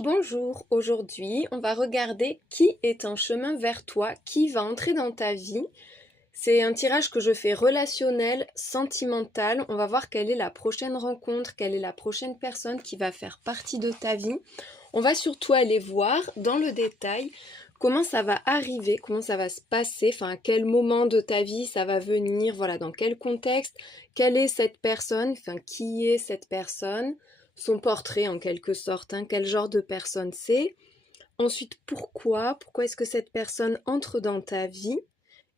Bonjour, aujourd'hui on va regarder qui est un chemin vers toi, qui va entrer dans ta vie. C'est un tirage que je fais relationnel, sentimental. On va voir quelle est la prochaine rencontre, quelle est la prochaine personne qui va faire partie de ta vie. On va surtout aller voir dans le détail comment ça va arriver, comment ça va se passer, enfin à quel moment de ta vie ça va venir, voilà, dans quel contexte, quelle est cette personne, enfin qui est cette personne, son portrait en quelque sorte, hein, quel genre de personne c'est. Ensuite, pourquoi est-ce que cette personne entre dans ta vie?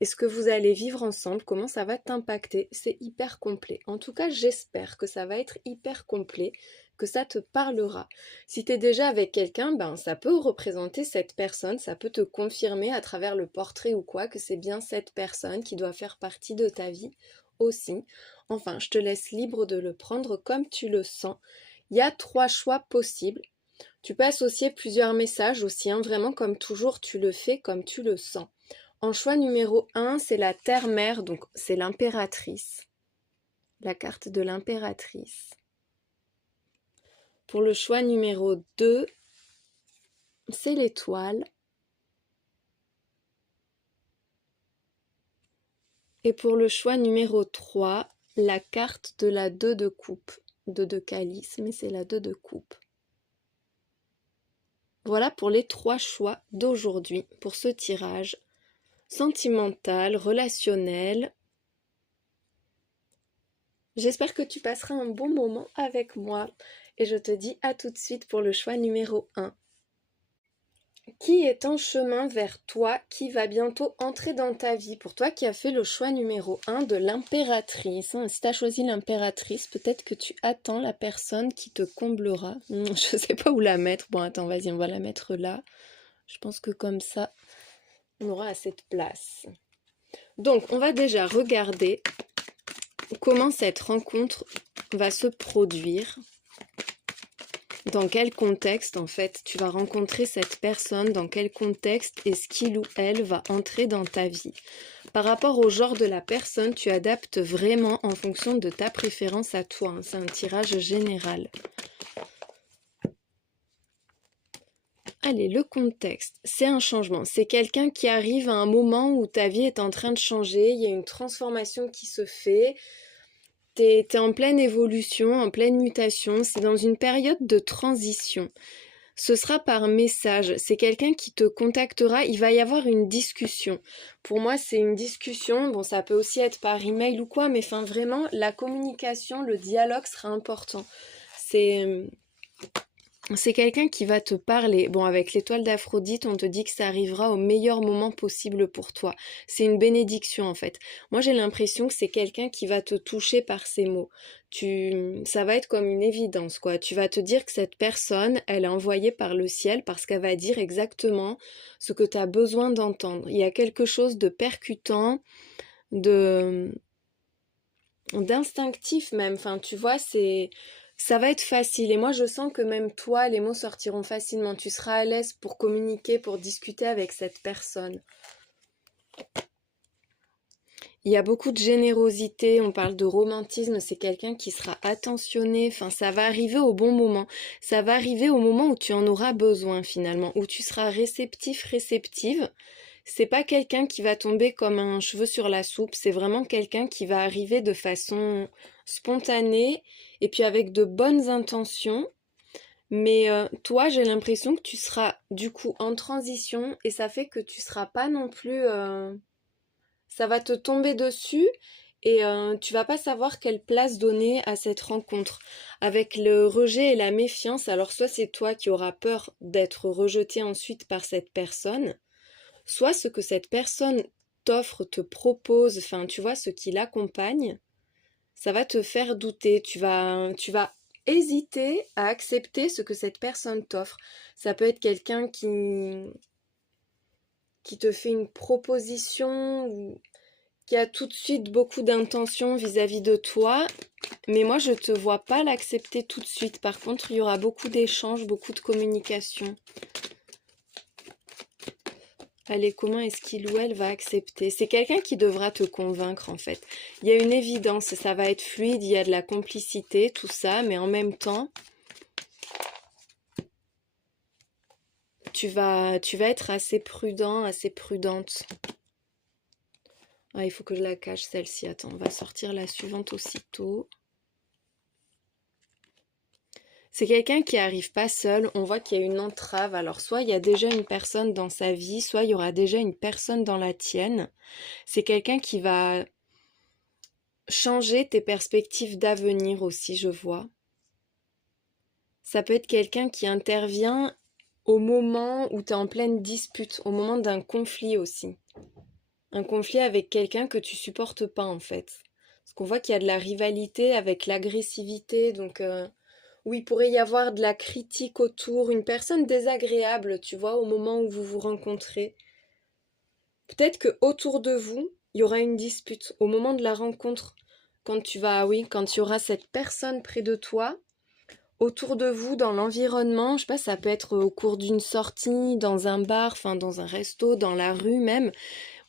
Est-ce que vous allez vivre ensemble? Comment ça va t'impacter? C'est hyper complet. En tout cas, j'espère que ça va être hyper complet, que ça te parlera. Si tu es déjà avec quelqu'un, ben ça peut représenter cette personne, ça peut te confirmer à travers le portrait ou quoi que c'est bien cette personne qui doit faire partie de ta vie aussi. Enfin, je te laisse libre de le prendre comme tu le sens. Il y a 3 choix possibles. Tu peux associer plusieurs messages aussi, hein, vraiment comme toujours, tu le fais comme tu le sens. En choix numéro 1, c'est la terre-mère, donc c'est l'impératrice. La carte de l'impératrice. Pour le choix numéro 2, c'est l'étoile. Et pour le choix numéro 3, la carte de la 2 de coupe. 2 de calice, mais c'est la 2 de coupe. Voilà pour les 3 choix d'aujourd'hui, pour ce tirage sentimental, relationnel. J'espère que tu passeras un bon moment avec moi et je te dis à tout de suite pour le choix numéro 1. Qui est en chemin vers toi, qui va bientôt entrer dans ta vie? Pour toi qui as fait le choix numéro 1 de l'impératrice. Si tu as choisi l'impératrice, peut-être que tu attends la personne qui te comblera. Je sais pas où la mettre. Bon, attends, vas-y, on va la mettre là. Je pense que comme ça, on aura assez de place. Donc, on va déjà regarder comment cette rencontre va se produire. Dans quel contexte, en fait, tu vas rencontrer cette personne, dans quel contexte est-ce qu'il ou elle va entrer dans ta vie. Par rapport au genre de la personne, tu adaptes vraiment en fonction de ta préférence à toi. Hein. C'est un tirage général. Allez, le contexte, c'est un changement. C'est quelqu'un qui arrive à un moment où ta vie est en train de changer, il y a une transformation qui se fait. T'es en pleine évolution, en pleine mutation, c'est dans une période de transition. Ce sera par message, c'est quelqu'un qui te contactera, il va y avoir une discussion. Pour moi, c'est une discussion, bon, ça peut aussi être par email ou quoi, mais enfin, vraiment, la communication, le dialogue sera important. C'est quelqu'un qui va te parler. Bon, avec l'étoile d'Aphrodite, on te dit que ça arrivera au meilleur moment possible pour toi. C'est une bénédiction, en fait. Moi, j'ai l'impression que c'est quelqu'un qui va te toucher par ses mots. Ça va être comme une évidence, quoi. Tu vas te dire que cette personne, elle est envoyée par le ciel parce qu'elle va dire exactement ce que tu as besoin d'entendre. Il y a quelque chose de percutant, d'instinctif même. Enfin, tu vois, ça va être facile. Et moi, je sens que même toi, les mots sortiront facilement. Tu seras à l'aise pour communiquer, pour discuter avec cette personne. Il y a beaucoup de générosité, on parle de romantisme, c'est quelqu'un qui sera attentionné, enfin ça va arriver au bon moment. Ça va arriver au moment où tu en auras besoin finalement, où tu seras réceptif, réceptive. C'est pas quelqu'un qui va tomber comme un cheveu sur la soupe, c'est vraiment quelqu'un qui va arriver de façon spontanée et puis avec de bonnes intentions. Mais toi, j'ai l'impression que tu seras du coup en transition et ça fait que tu seras pas non plus... ça va te tomber dessus et tu vas pas savoir quelle place donner à cette rencontre. Avec le rejet et la méfiance, alors soit c'est toi qui auras peur d'être rejeté ensuite par cette personne, soit ce que cette personne t'offre, te propose, enfin tu vois, ce qui l'accompagne, ça va te faire douter. Tu vas hésiter à accepter ce que cette personne t'offre. Ça peut être quelqu'un qui te fait une proposition ou qui a tout de suite beaucoup d'intentions vis-à-vis de toi, mais moi je te vois pas l'accepter tout de suite. Par contre, il y aura beaucoup d'échanges, beaucoup de communication. Allez, comment est-ce qu'il ou elle va accepter? C'est quelqu'un qui devra te convaincre en fait. Il y a une évidence, ça va être fluide, il y a de la complicité, tout ça, mais en même temps, tu vas être assez prudent, assez prudente. Ah, il faut que je la cache celle-ci. Attends, on va sortir la suivante aussitôt. C'est quelqu'un qui arrive pas seul. On voit qu'il y a une entrave. Alors, soit il y a déjà une personne dans sa vie, soit il y aura déjà une personne dans la tienne. C'est quelqu'un qui va changer tes perspectives d'avenir aussi, je vois. Ça peut être quelqu'un qui intervient au moment où tu es en pleine dispute, au moment d'un conflit aussi. Un conflit avec quelqu'un que tu supportes pas en fait. Parce qu'on voit qu'il y a de la rivalité avec l'agressivité, donc où il pourrait y avoir de la critique autour, une personne désagréable, tu vois, au moment où vous vous rencontrez. Peut-être que autour de vous, il y aura une dispute au moment de la rencontre, quand quand il y aura cette personne près de toi, autour de vous, dans l'environnement, je sais pas, ça peut être au cours d'une sortie, dans un bar, enfin dans un resto, dans la rue même.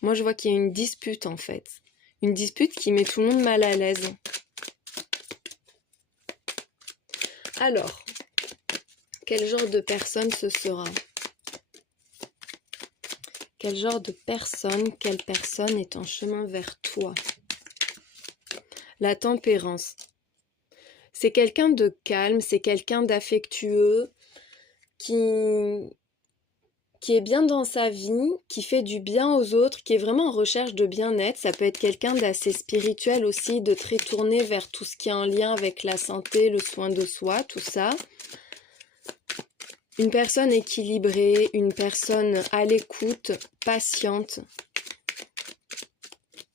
Moi, je vois qu'il y a une dispute en fait. Une dispute qui met tout le monde mal à l'aise. Alors, quel genre de personne ce sera? Quel genre de personne, quelle personne est en chemin vers toi? La tempérance. C'est quelqu'un de calme, c'est quelqu'un d'affectueux, qui, qui est bien dans sa vie, qui fait du bien aux autres, qui est vraiment en recherche de bien-être. Ça peut être quelqu'un d'assez spirituel aussi, de très tourné vers tout ce qui est en lien avec la santé, le soin de soi, tout ça. Une personne équilibrée, une personne à l'écoute, patiente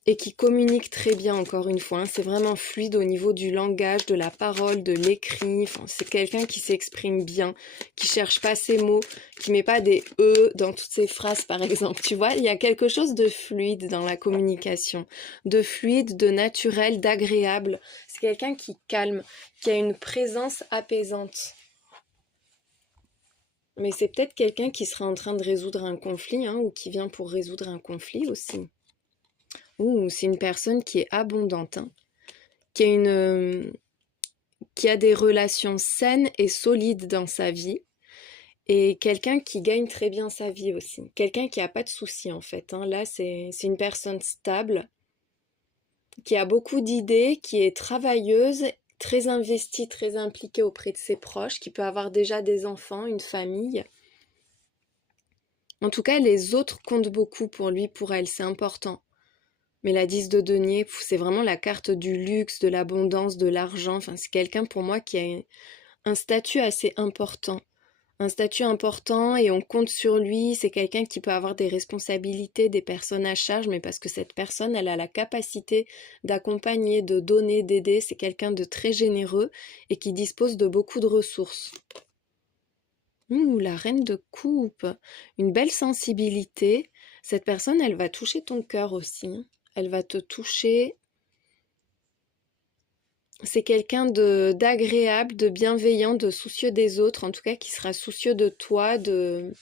et qui communique très bien encore une fois. C'est vraiment fluide au niveau du langage, de la parole, de l'écrit. Enfin, c'est quelqu'un qui s'exprime bien, qui cherche pas ses mots, qui met pas des E dans toutes ses phrases par exemple. Tu vois, il y a quelque chose de fluide dans la communication, de fluide, de naturel, d'agréable. C'est quelqu'un qui calme, qui a une présence apaisante. Mais c'est peut-être quelqu'un qui sera en train de résoudre un conflit, hein, ou qui vient pour résoudre un conflit aussi. Ou c'est une personne qui est abondante, hein, qui qui a des relations saines et solides dans sa vie, et quelqu'un qui gagne très bien sa vie aussi. Quelqu'un qui n'a pas de soucis en fait, hein. Là, c'est une personne stable, qui a beaucoup d'idées, qui est travailleuse, très investie, très impliquée auprès de ses proches, qui peut avoir déjà des enfants, une famille. En tout cas, les autres comptent beaucoup pour lui, pour elle, c'est important. Mais la 10 de denier, c'est vraiment la carte du luxe, de l'abondance, de l'argent. Enfin, c'est quelqu'un pour moi qui a un statut assez important. Un statut important et on compte sur lui. C'est quelqu'un qui peut avoir des responsabilités, des personnes à charge, mais parce que cette personne, elle a la capacité d'accompagner, de donner, d'aider. C'est quelqu'un de très généreux et qui dispose de beaucoup de ressources. Ouh, la reine de coupe, une belle sensibilité. Cette personne, elle va toucher ton cœur aussi, hein. Elle va te toucher. C'est quelqu'un d'agréable, de bienveillant, de soucieux des autres, en tout cas qui sera soucieux de toi, de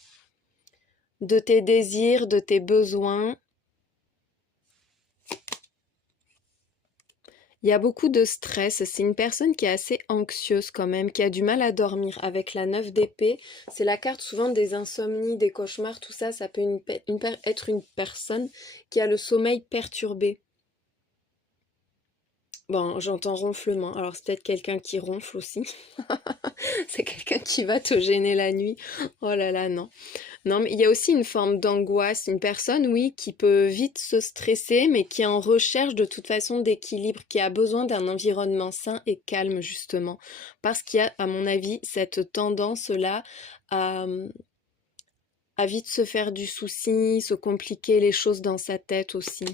tes désirs, de tes besoins. Il y a beaucoup de stress, c'est une personne qui est assez anxieuse quand même, qui a du mal à dormir. Avec la 9 d'épée, c'est la carte souvent des insomnies, des cauchemars, tout ça, ça peut être une personne qui a le sommeil perturbé. Bon, j'entends ronflement, alors c'est peut-être quelqu'un qui ronfle aussi. C'est quelqu'un qui va te gêner la nuit. Oh là là, non. Non, mais il y a aussi une forme d'angoisse, une personne, oui, qui peut vite se stresser, mais qui est en recherche de toute façon d'équilibre, qui a besoin d'un environnement sain et calme, justement. Parce qu'il y a, à mon avis, cette tendance-là à, à vite se faire du souci, se compliquer les choses dans sa tête aussi.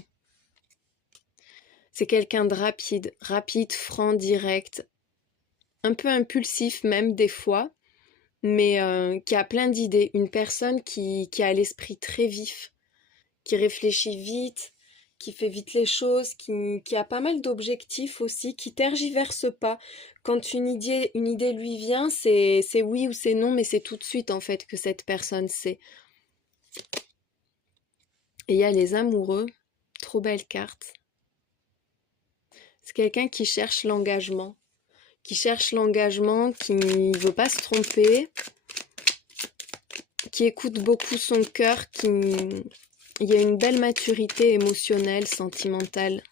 C'est quelqu'un de rapide, rapide, franc, direct, un peu impulsif même des fois, mais qui a plein d'idées. Une personne qui a l'esprit très vif, qui réfléchit vite, qui fait vite les choses, qui a pas mal d'objectifs aussi, qui tergiverse pas. Quand une idée lui vient, c'est oui ou c'est non, mais c'est tout de suite en fait que cette personne sait. Et il y a les amoureux, trop belle carte. C'est quelqu'un qui cherche l'engagement, qui ne veut pas se tromper, qui écoute beaucoup son cœur, il y a une belle maturité émotionnelle, sentimentale.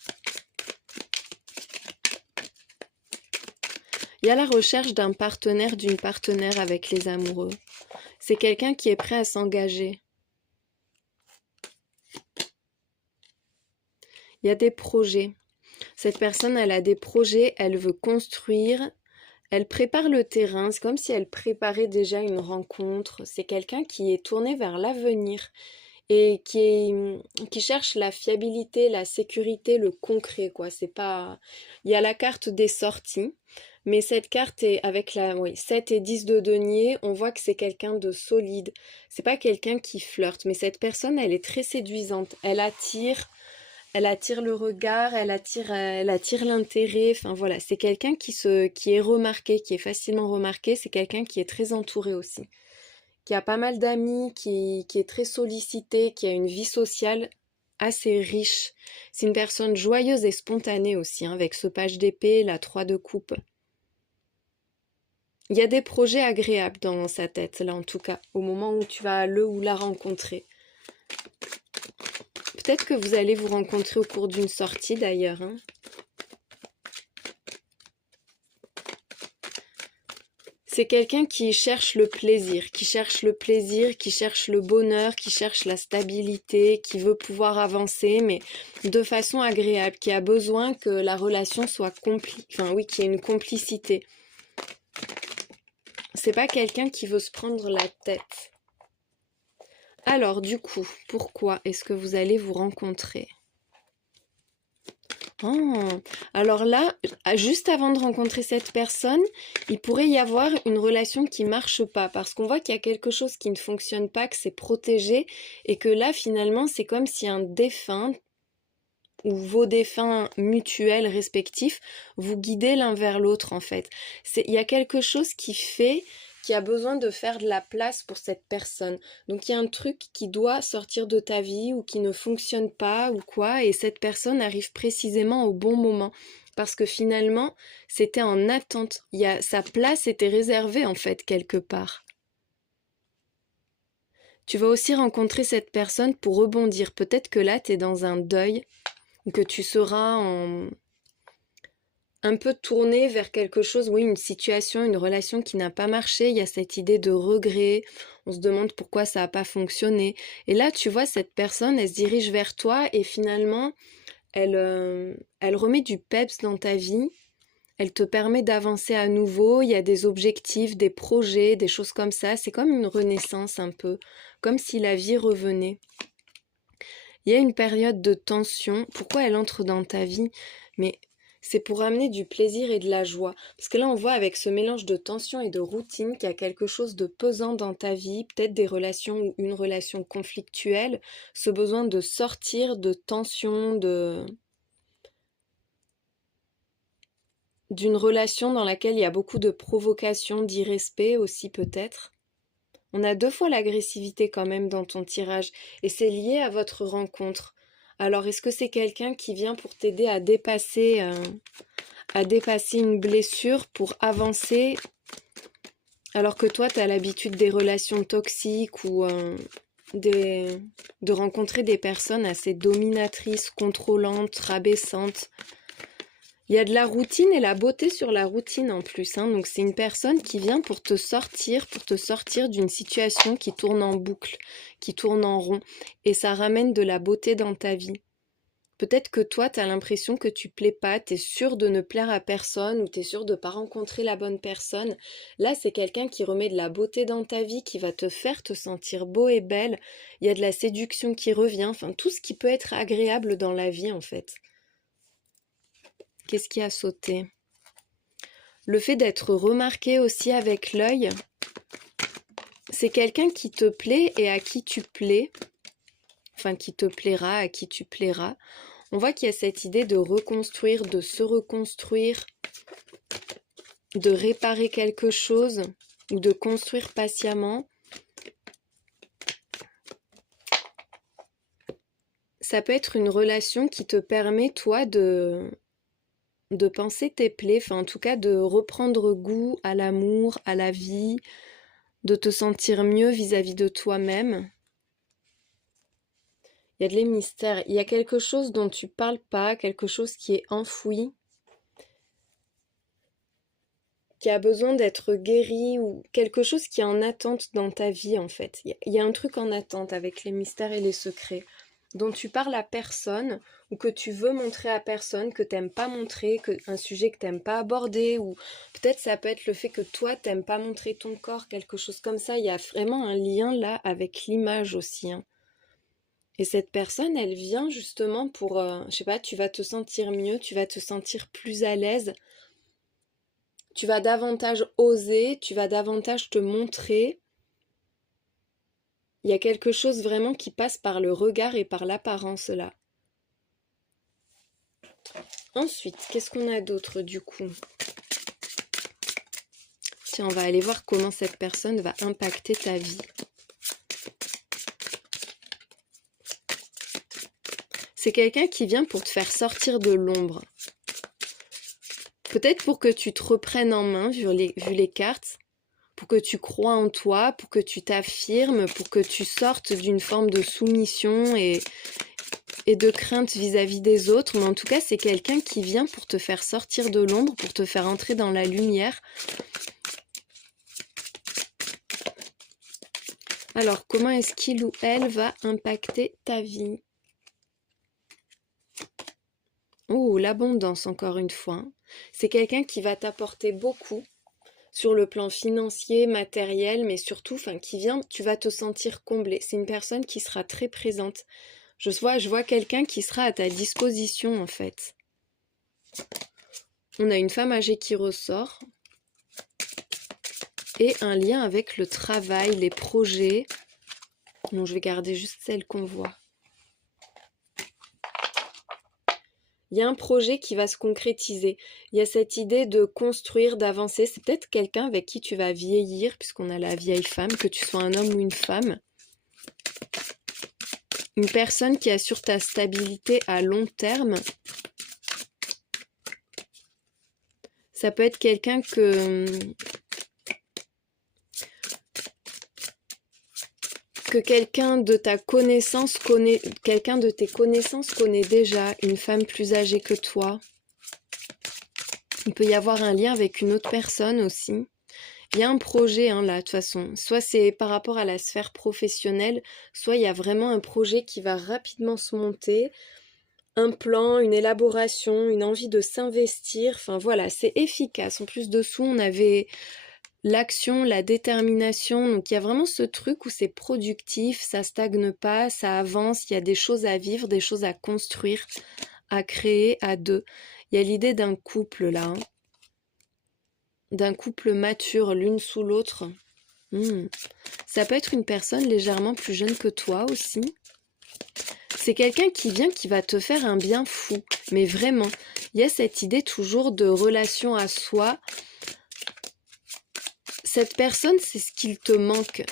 Il y a la recherche d'un partenaire, d'une partenaire avec les amoureux. C'est quelqu'un qui est prêt à s'engager. Il y a des projets. Cette personne, elle a des projets, elle veut construire, elle prépare le terrain. C'est comme si elle préparait déjà une rencontre. C'est quelqu'un qui est tourné vers l'avenir et qui cherche la fiabilité, la sécurité, le concret, quoi. C'est pas... Il y a la carte des sorties, mais cette carte est avec 7 et 10 de denier, on voit que c'est quelqu'un de solide. C'est pas quelqu'un qui flirte, mais cette personne, elle est très séduisante. Elle attire le regard, elle attire l'intérêt. Enfin voilà, c'est quelqu'un qui est remarqué, qui est facilement remarqué. C'est quelqu'un qui est très entouré aussi, qui a pas mal d'amis, qui est très sollicité, qui a une vie sociale assez riche. C'est une personne joyeuse et spontanée aussi, hein, avec ce page d'épée, la 3 de coupe. Il y a des projets agréables dans sa tête, là en tout cas, au moment où tu vas le ou la rencontrer. Peut-être que vous allez vous rencontrer au cours d'une sortie d'ailleurs, hein. C'est quelqu'un qui cherche le plaisir, qui cherche le bonheur, qui cherche la stabilité, qui veut pouvoir avancer, mais de façon agréable, qui a besoin que la relation soit qu'il y ait une complicité. C'est pas quelqu'un qui veut se prendre la tête. Alors, du coup, pourquoi est-ce que vous allez vous rencontrer ? Alors là, juste avant de rencontrer cette personne, il pourrait y avoir une relation qui marche pas parce qu'on voit qu'il y a quelque chose qui ne fonctionne pas, que c'est protégé et que là finalement c'est comme si un défunt ou vos défunts mutuels respectifs vous guidez l'un vers l'autre en fait. Il y a quelque chose qui a besoin de faire de la place pour cette personne. Donc il y a un truc qui doit sortir de ta vie ou qui ne fonctionne pas ou quoi, et cette personne arrive précisément au bon moment. Parce que finalement, c'était en attente. Sa place était réservée en fait quelque part. Tu vas aussi rencontrer cette personne pour rebondir. Peut-être que là, tu es dans un deuil, ou que tu seras un peu tourné vers quelque chose, oui, une situation, une relation qui n'a pas marché. Il y a cette idée de regret, on se demande pourquoi ça n'a pas fonctionné. Et là, tu vois, cette personne, elle se dirige vers toi et finalement, elle remet du peps dans ta vie. Elle te permet d'avancer à nouveau. Il y a des objectifs, des projets, des choses comme ça. C'est comme une renaissance un peu, comme si la vie revenait. Il y a une période de tension. Pourquoi elle entre dans ta vie ? Mais c'est pour amener du plaisir et de la joie. Parce que là, on voit avec ce mélange de tension et de routine qu'il y a quelque chose de pesant dans ta vie, peut-être des relations ou une relation conflictuelle, ce besoin de sortir de tension, d'une relation dans laquelle il y a beaucoup de provocation, d'irrespect aussi peut-être. On a 2 fois l'agressivité quand même dans ton tirage et c'est lié à votre rencontre. Alors est-ce que c'est quelqu'un qui vient pour t'aider à dépasser une blessure pour avancer alors que toi tu as l'habitude des relations toxiques ou de rencontrer des personnes assez dominatrices, contrôlantes, rabaissantes. Il y a de la routine et la beauté sur la routine en plus, hein. Donc c'est une personne qui vient pour te sortir d'une situation qui tourne en boucle, qui tourne en rond. Et ça ramène de la beauté dans ta vie. Peut-être que toi, tu as l'impression que tu plais pas, tu es sûr de ne plaire à personne ou tu es sûr de ne pas rencontrer la bonne personne. Là, c'est quelqu'un qui remet de la beauté dans ta vie, qui va te faire te sentir beau et belle. Il y a de la séduction qui revient, enfin tout ce qui peut être agréable dans la vie en fait. Qu'est-ce qui a sauté ? Le fait d'être remarqué aussi avec l'œil, c'est quelqu'un qui te plaît et à qui tu plais, enfin qui te plaira, à qui tu plairas. On voit qu'il y a cette idée de reconstruire, de se reconstruire, de réparer quelque chose ou de construire patiemment. Ça peut être une relation qui te permet, toi, de penser tes plaies, enfin en tout cas de reprendre goût à l'amour, à la vie, de te sentir mieux vis-à-vis de toi-même. Il y a des mystères, il y a quelque chose dont tu parles pas, quelque chose qui est enfoui, qui a besoin d'être guéri ou quelque chose qui est en attente dans ta vie en fait. Il y a un truc en attente avec les mystères et les secrets dont tu parles à personne ou que tu veux montrer à personne, que t'aimes pas montrer, un sujet que t'aimes pas aborder ou peut-être ça peut être le fait que toi t'aimes pas montrer ton corps, quelque chose comme ça. Il y a vraiment un lien là avec l'image aussi, hein. Et cette personne, elle vient justement pour, je sais pas, tu vas te sentir mieux, tu vas te sentir plus à l'aise, tu vas davantage oser, tu vas davantage te montrer. Il y a quelque chose vraiment qui passe par le regard et par l'apparence là. Ensuite, qu'est-ce qu'on a d'autre du coup? Tiens, on va aller voir comment cette personne va impacter ta vie. C'est quelqu'un qui vient pour te faire sortir de l'ombre. Peut-être pour que tu te reprennes en main, vu les cartes, pour que tu crois en toi, pour que tu t'affirmes, pour que tu sortes d'une forme de soumission et de crainte vis-à-vis des autres. Mais en tout cas, c'est quelqu'un qui vient pour te faire sortir de l'ombre, pour te faire entrer dans la lumière. Alors, comment est-ce qu'il ou elle va impacter ta vie? Oh, l'abondance, encore une fois. C'est quelqu'un qui va t'apporter beaucoup sur le plan financier, matériel, mais surtout, enfin, qui vient, tu vas te sentir comblé. C'est une personne qui sera très présente. Je vois quelqu'un qui sera à ta disposition, en fait. On a une femme âgée qui ressort. Et un lien avec le travail, les projets. Non, je vais garder juste celle qu'on voit. Il y a un projet qui va se concrétiser. Il y a cette idée de construire, d'avancer. C'est peut-être quelqu'un avec qui tu vas vieillir, puisqu'on a la vieille femme, que tu sois un homme ou une femme. Une personne qui assure ta stabilité à long terme. Ça peut être quelqu'un que quelqu'un de ta connaissance connaît, quelqu'un de tes connaissances connaît déjà, une femme plus âgée que toi. Il peut y avoir un lien avec une autre personne aussi. Il y a un projet là, de toute façon. Soit c'est par rapport à la sphère professionnelle, soit il y a vraiment un projet qui va rapidement se monter. Un plan, une élaboration, une envie de s'investir. Enfin voilà, c'est efficace. En plus dessous, on avait l'action, la détermination. Donc il y a vraiment ce truc où c'est productif, ça stagne pas, ça avance. Il y a des choses à vivre, des choses à construire, à créer à deux. Il y a l'idée d'un couple là, hein. D'un couple mature l'une sous l'autre. Ça peut être une personne légèrement plus jeune que toi aussi. C'est quelqu'un qui vient, qui va te faire un bien fou. Mais vraiment, il y a cette idée toujours de relation à soi. Cette personne, c'est ce qu'il te manque.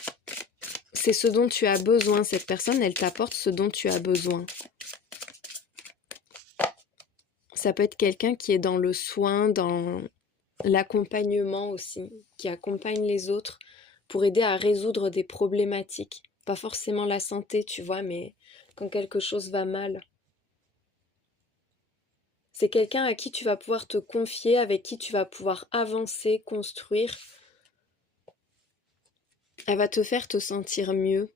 C'est ce dont tu as besoin. Cette personne, elle t'apporte ce dont tu as besoin. Ça peut être quelqu'un qui est dans le soin, dans l'accompagnement aussi, qui accompagne les autres pour aider à résoudre des problématiques. Pas forcément la santé, tu vois, mais quand quelque chose va mal. C'est quelqu'un à qui tu vas pouvoir te confier, avec qui tu vas pouvoir avancer, construire. Elle va te faire te sentir mieux.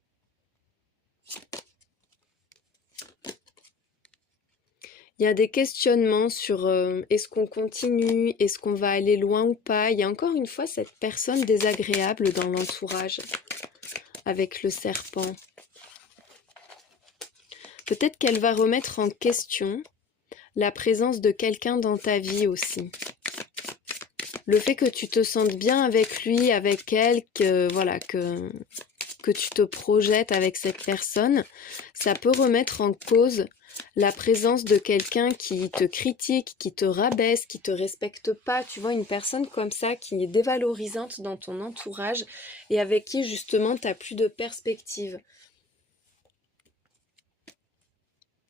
Il y a des questionnements sur est-ce qu'on continue, est-ce qu'on va aller loin ou pas. Il y a encore une fois cette personne désagréable dans l'entourage avec le serpent. Peut-être qu'elle va remettre en question la présence de quelqu'un dans ta vie aussi. Le fait que tu te sentes bien avec lui, avec elle, que voilà, que tu te projettes avec cette personne, ça peut remettre en cause la présence de quelqu'un qui te critique, qui te rabaisse, qui te respecte pas. Tu vois, une personne comme ça qui est dévalorisante dans ton entourage et avec qui justement tu n'as plus de perspective.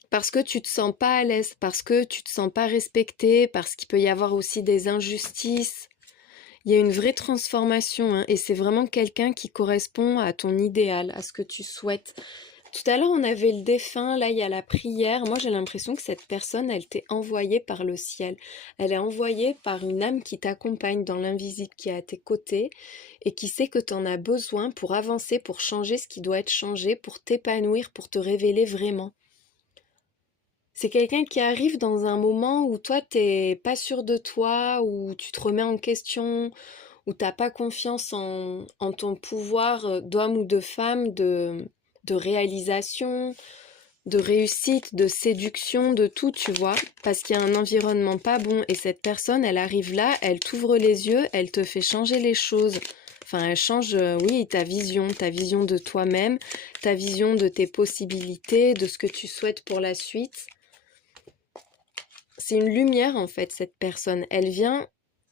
Parce que tu te sens pas à l'aise, parce que tu te sens pas respecté, parce qu'il peut y avoir aussi des injustices. Il y a une vraie transformation, hein, et c'est vraiment quelqu'un qui correspond à ton idéal, à ce que tu souhaites. Tout à l'heure, on avait le défunt, là, il y a la prière. Moi, j'ai l'impression que cette personne, elle t'est envoyée par le ciel. Elle est envoyée par une âme qui t'accompagne dans l'invisible, qui est à tes côtés et qui sait que tu en as besoin pour avancer, pour changer ce qui doit être changé, pour t'épanouir, pour te révéler vraiment. C'est quelqu'un qui arrive dans un moment où toi, t'es pas sûr de toi, où tu te remets en question, où t'as pas confiance en ton pouvoir d'homme ou de femme, de réalisation, de réussite, de séduction, de tout, tu vois, parce qu'il y a un environnement pas bon et cette personne, elle arrive là, elle t'ouvre les yeux, elle te fait changer les choses. Enfin, elle change, oui, ta vision de toi-même, ta vision de tes possibilités, de ce que tu souhaites pour la suite. C'est une lumière en fait, cette personne. Elle vient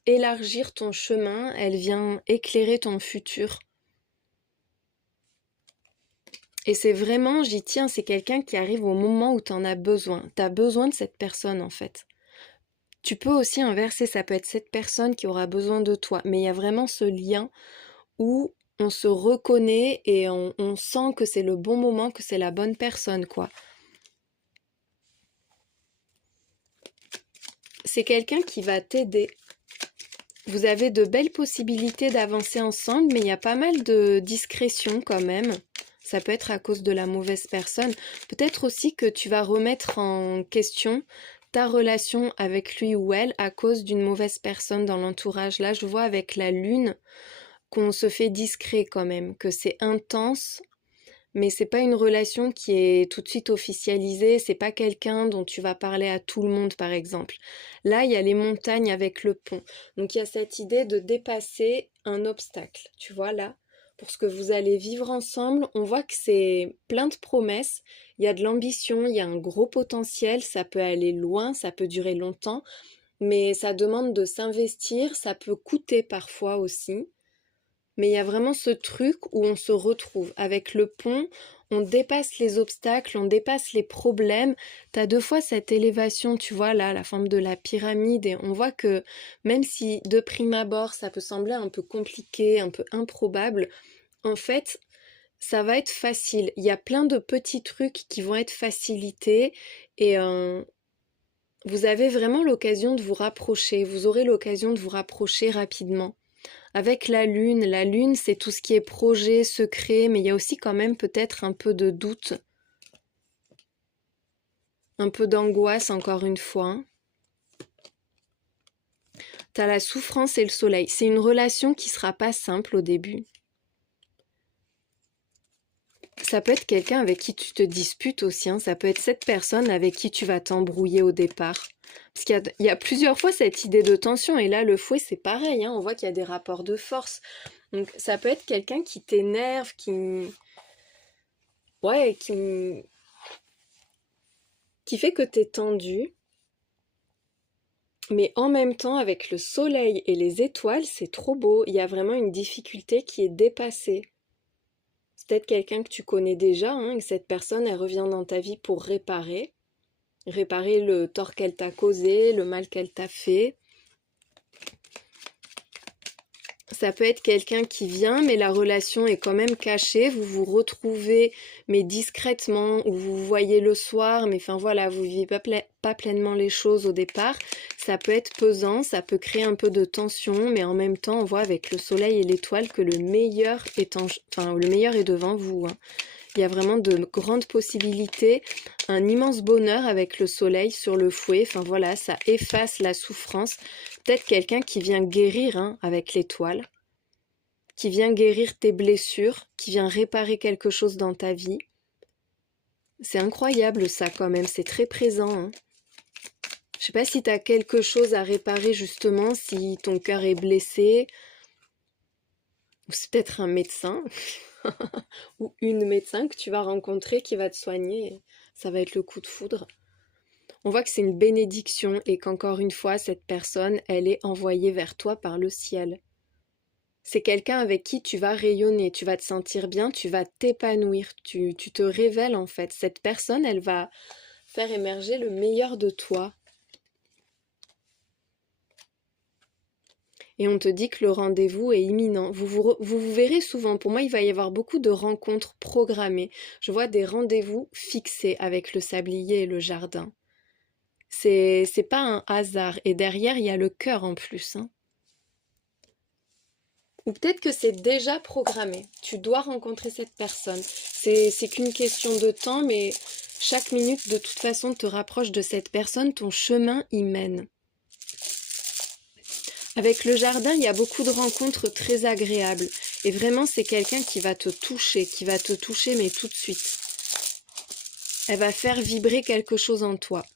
élargir ton chemin, elle vient éclairer ton futur. Et c'est vraiment, j'y tiens, c'est quelqu'un qui arrive au moment où tu en as besoin. Tu as besoin de cette personne en fait. Tu peux aussi inverser, ça peut être cette personne qui aura besoin de toi. Mais il y a vraiment ce lien où on se reconnaît et on sent que c'est le bon moment, que c'est la bonne personne, quoi. C'est quelqu'un qui va t'aider. Vous avez de belles possibilités d'avancer ensemble, mais il y a pas mal de discrétion quand même. Ça peut être à cause de la mauvaise personne. Peut-être aussi que tu vas remettre en question ta relation avec lui ou elle à cause d'une mauvaise personne dans l'entourage. Là, je vois avec la lune qu'on se fait discret quand même, que c'est intense, mais c'est pas une relation qui est tout de suite officialisée, c'est pas quelqu'un dont tu vas parler à tout le monde par exemple. Là, il y a les montagnes avec le pont. Donc il y a cette idée de dépasser un obstacle. Tu vois là, pour ce que vous allez vivre ensemble, on voit que c'est plein de promesses, il y a de l'ambition, il y a un gros potentiel, ça peut aller loin, ça peut durer longtemps, mais ça demande de s'investir, ça peut coûter parfois aussi. Mais il y a vraiment ce truc où on se retrouve. Avec le pont, on dépasse les obstacles, on dépasse les problèmes. T'as deux fois cette élévation, tu vois, là, la forme de la pyramide, et on voit que même si de prime abord, ça peut sembler un peu compliqué, un peu improbable, en fait, ça va être facile. Il y a plein de petits trucs qui vont être facilités et vous avez vraiment l'occasion de vous rapprocher. Vous aurez l'occasion de vous rapprocher rapidement. Avec la lune, c'est tout ce qui est projet, secret, mais il y a aussi quand même peut-être un peu de doute, un peu d'angoisse encore une fois. T'as la souffrance et le soleil. C'est une relation qui sera pas simple au début. Ça peut être quelqu'un avec qui tu te disputes aussi, hein. Ça peut être cette personne avec qui tu vas t'embrouiller au départ. Parce qu'il y a plusieurs fois cette idée de tension, et là le fouet c'est pareil, hein. On voit qu'il y a des rapports de force. Donc ça peut être quelqu'un qui t'énerve, Ouais, qui fait que t'es tendu, mais en même temps, avec le soleil et les étoiles, c'est trop beau. Il y a vraiment une difficulté qui est dépassée. C'est peut-être quelqu'un que tu connais déjà, hein, et cette personne, elle revient dans ta vie pour réparer le tort qu'elle t'a causé, le mal qu'elle t'a fait. Ça peut être quelqu'un qui vient, mais la relation est quand même cachée. Vous vous retrouvez, mais discrètement, ou vous vous voyez le soir, mais enfin voilà, vous vivez pas pleinement les choses au départ. Ça peut être pesant, ça peut créer un peu de tension, mais en même temps, on voit avec le soleil et l'étoile que le meilleur le meilleur est devant vous, hein. Il y a vraiment de grandes possibilités, un immense bonheur avec le soleil sur le fouet. Enfin voilà, ça efface la souffrance. Peut-être quelqu'un qui vient guérir, hein, avec l'étoile, qui vient guérir tes blessures, qui vient réparer quelque chose dans ta vie. C'est incroyable ça quand même, c'est très présent, hein. Je sais pas si tu as quelque chose à réparer justement, si ton cœur est blessé, ou c'est peut-être un médecin. Ou une médecin que tu vas rencontrer qui va te soigner. Ça va être le coup de foudre. On voit que c'est une bénédiction et qu'encore une fois, cette personne, elle est envoyée vers toi par le ciel. C'est quelqu'un avec qui tu vas rayonner, tu vas te sentir bien, tu vas t'épanouir, tu te révèles en fait. Cette personne, elle va faire émerger le meilleur de toi. et on te dit que le rendez-vous est imminent. Vous verrez souvent, pour moi il va y avoir beaucoup de rencontres programmées. Je vois des rendez-vous fixés avec le sablier et le jardin. C'est pas un hasard, et derrière il y a le cœur en plus, hein. Ou peut-être que c'est déjà programmé. Tu dois rencontrer cette personne. C'est qu'une question de temps, mais chaque minute, de toute façon, te rapproche de cette personne. Ton chemin y mène. Avec le jardin, il y a beaucoup de rencontres très agréables. Et vraiment, c'est quelqu'un qui va te toucher, mais tout de suite. Elle va faire vibrer quelque chose en toi.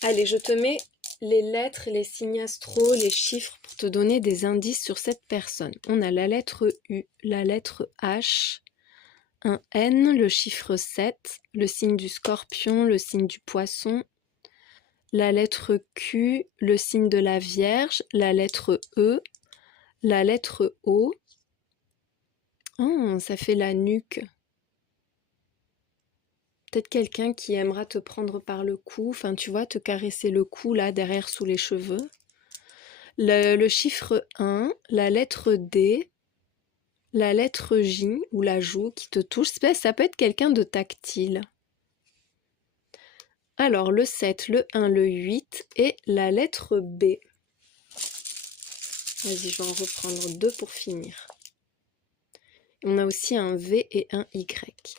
Allez, je te mets les lettres, les signes astro, les chiffres pour te donner des indices sur cette personne. On a la lettre U, la lettre H, un N, le chiffre 7, le signe du scorpion, le signe du poisson, la lettre Q, le signe de la Vierge, la lettre E, la lettre O. Oh, ça fait la nuque. Peut-être quelqu'un qui aimera te prendre par le cou, enfin tu vois, te caresser le cou là, derrière sous les cheveux. Le chiffre 1, la lettre D, la lettre J ou la joue qui te touche, ça peut être quelqu'un de tactile. Alors le 7, le 1, le 8 et la lettre B. Vas-y, je vais en reprendre 2 pour finir. On a aussi un V et un Y.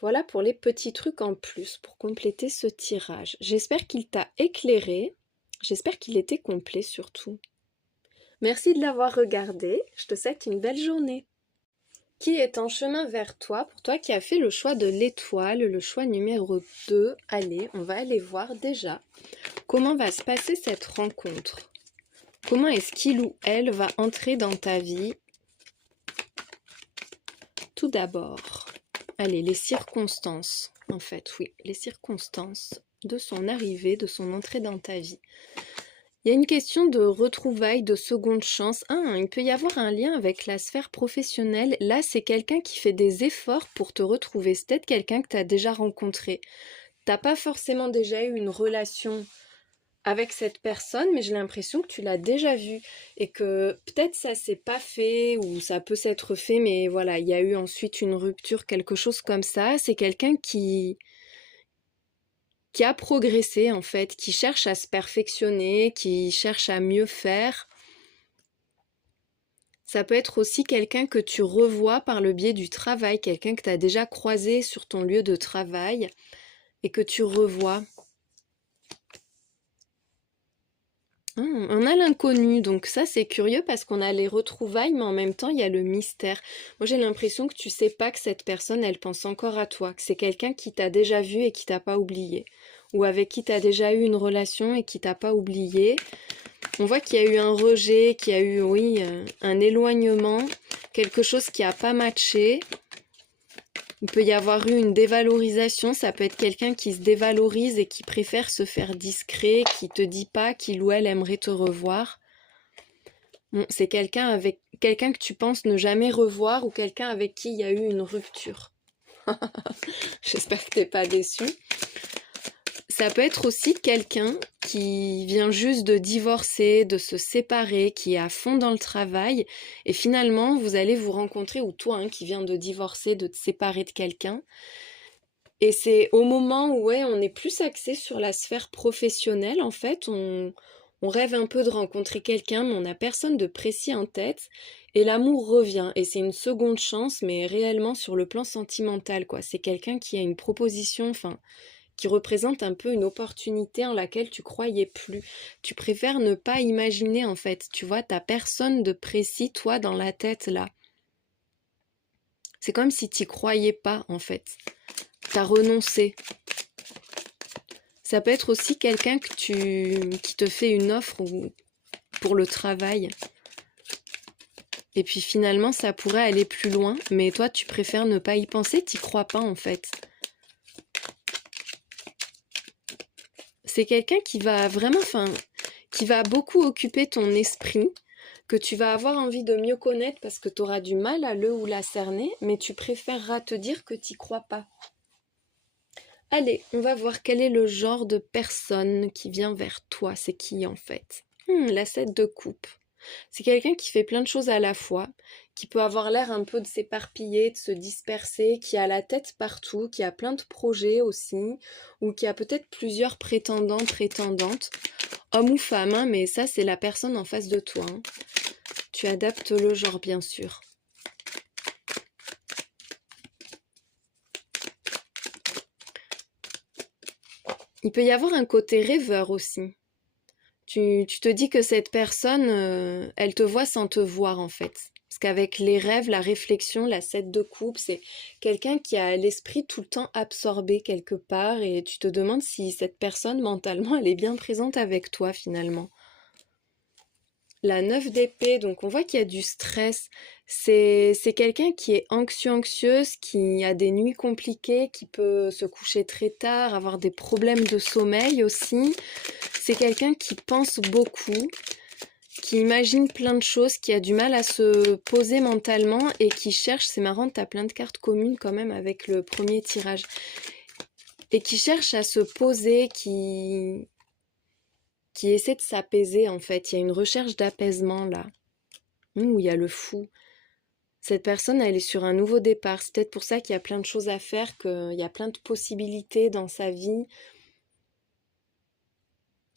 Voilà pour les petits trucs en plus pour compléter ce tirage. J'espère qu'il t'a éclairé. J'espère qu'il était complet surtout. Merci de l'avoir regardé. Je te souhaite une belle journée. Qui est en chemin vers toi, pour toi qui as fait le choix de l'étoile, le choix numéro 2. Allez, on va aller voir déjà comment va se passer cette rencontre. Comment est-ce qu'il ou elle va entrer dans ta vie? Tout d'abord, allez, les circonstances, en fait, oui, les circonstances de son arrivée, de son entrée dans ta vie. Il y a une question de retrouvailles, de seconde chance. Il peut y avoir un lien avec la sphère professionnelle. Là, c'est quelqu'un qui fait des efforts pour te retrouver. C'est peut-être quelqu'un que tu as déjà rencontré. Tu n'as pas forcément déjà eu une relation avec cette personne, mais j'ai l'impression que tu l'as déjà vu et que peut-être ça s'est pas fait ou ça peut s'être fait, mais voilà, il y a eu ensuite une rupture, quelque chose comme ça. C'est quelqu'un qui a progressé en fait, qui cherche à se perfectionner, qui cherche à mieux faire. Ça peut être aussi quelqu'un que tu revois par le biais du travail, quelqu'un que tu as déjà croisé sur ton lieu de travail et que tu revois. On a l'inconnu, donc ça c'est curieux parce qu'on a les retrouvailles, mais en même temps il y a le mystère. Moi j'ai l'impression que tu sais pas que cette personne elle pense encore à toi, que c'est quelqu'un qui t'a déjà vu et qui t'a pas oublié, ou avec qui t'as déjà eu une relation et qui t'a pas oublié. On voit qu'il y a eu un rejet, qu'il y a eu, oui, un éloignement, quelque chose qui a pas matché. Il peut y avoir eu une dévalorisation, ça peut être quelqu'un qui se dévalorise et qui préfère se faire discret, qui te dit pas qu'il ou elle aimerait te revoir. Bon, c'est quelqu'un que tu penses ne jamais revoir ou quelqu'un avec qui il y a eu une rupture. J'espère que t'es pas déçu. Ça peut être aussi quelqu'un qui vient juste de divorcer, de se séparer, qui est à fond dans le travail et finalement vous allez vous rencontrer, ou toi qui viens de divorcer, de te séparer de quelqu'un. Et c'est au moment où on est plus axé sur la sphère professionnelle en fait, on rêve un peu de rencontrer quelqu'un mais on n'a personne de précis en tête et l'amour revient et c'est une seconde chance mais réellement sur le plan sentimental quoi. C'est quelqu'un qui a une proposition, qui représente un peu une opportunité en laquelle tu croyais plus. Tu préfères ne pas imaginer en fait, tu vois, t'as personne de précis toi dans la tête là. C'est comme si t'y croyais pas en fait. T'as renoncé. Ça peut être aussi quelqu'un qui te fait une offre pour le travail. Et puis finalement ça pourrait aller plus loin, mais toi tu préfères ne pas y penser, t'y crois pas en fait. C'est quelqu'un qui va vraiment, qui va beaucoup occuper ton esprit, que tu vas avoir envie de mieux connaître parce que tu auras du mal à le ou la cerner, mais tu préféreras te dire que tu n'y crois pas. Allez, on va voir quel est le genre de personne qui vient vers toi. C'est qui en fait? La 7 de coupe. C'est quelqu'un qui fait plein de choses à la fois, qui peut avoir l'air un peu de s'éparpiller, de se disperser, qui a la tête partout, qui a plein de projets aussi, ou qui a peut-être plusieurs prétendants, prétendantes, homme ou femme, hein, mais ça c'est la personne en face de toi. Hein. Tu adaptes le genre bien sûr. Il peut y avoir un côté rêveur aussi. Tu te dis que cette personne, elle te voit sans te voir en fait. Parce qu'avec les rêves, la réflexion, la 7 de coupe, c'est quelqu'un qui a l'esprit tout le temps absorbé quelque part et tu te demandes si cette personne mentalement, elle est bien présente avec toi finalement. La 9 d'épée, donc on voit qu'il y a du stress. C'est quelqu'un qui est anxieuse, qui a des nuits compliquées, qui peut se coucher très tard, avoir des problèmes de sommeil aussi. C'est quelqu'un qui pense beaucoup, qui imagine plein de choses, qui a du mal à se poser mentalement et qui cherche, c'est marrant, t'as plein de cartes communes quand même avec le premier tirage, et qui cherche à se poser, qui essaie de s'apaiser en fait. Il y a une recherche d'apaisement là, où il y a le fou. Cette personne, elle est sur un nouveau départ. C'est peut-être pour ça qu'il y a plein de choses à faire, qu'il y a plein de possibilités dans sa vie.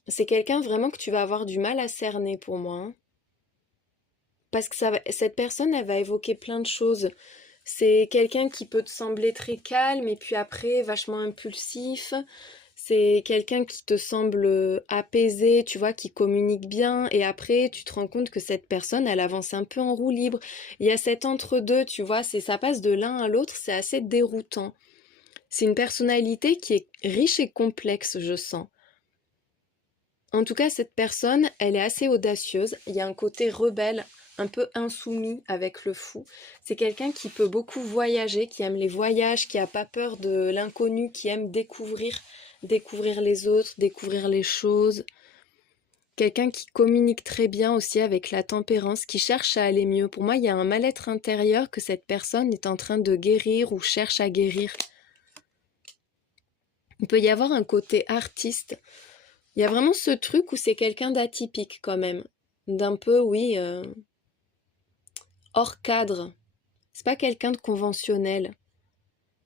C'est quelqu'un vraiment que tu vas avoir du mal à cerner pour moi. Hein. Parce que cette personne, elle va évoquer plein de choses. C'est quelqu'un qui peut te sembler très calme et puis après vachement impulsif. C'est quelqu'un qui te semble apaisé, tu vois, qui communique bien. Et après, tu te rends compte que cette personne, elle avance un peu en roue libre. Il y a cet entre-deux, tu vois, ça passe de l'un à l'autre, c'est assez déroutant. C'est une personnalité qui est riche et complexe, je sens. En tout cas, cette personne, elle est assez audacieuse. Il y a un côté rebelle, un peu insoumis avec le fou. C'est quelqu'un qui peut beaucoup voyager, qui aime les voyages, qui n'a pas peur de l'inconnu, qui aime découvrir les autres, découvrir les choses. Quelqu'un qui communique très bien aussi avec la tempérance, qui cherche à aller mieux. Pour moi, il y a un mal-être intérieur que cette personne est en train de guérir ou cherche à guérir. Il peut y avoir un côté artiste. Il y a vraiment ce truc où c'est quelqu'un d'atypique quand même. D'un peu, oui, hors cadre. C'est pas quelqu'un de conventionnel.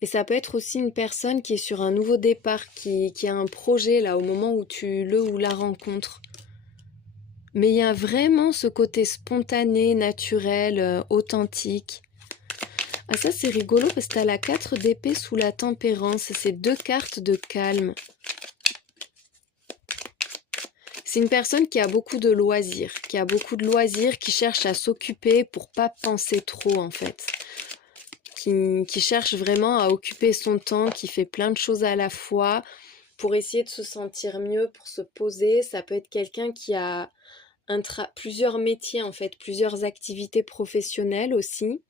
Et ça peut être aussi une personne qui est sur un nouveau départ, qui a un projet là au moment où tu le ou la rencontres. Mais il y a vraiment ce côté spontané, naturel, authentique. Ah ça c'est rigolo parce que t'as la 4 d'épée sous la tempérance. C'est 2 cartes de calme. C'est une personne qui a beaucoup de loisirs, qui cherche à s'occuper pour pas penser trop en fait. Qui cherche vraiment à occuper son temps, qui fait plein de choses à la fois pour essayer de se sentir mieux, pour se poser. Ça peut être quelqu'un qui a plusieurs métiers en fait, plusieurs activités professionnelles aussi.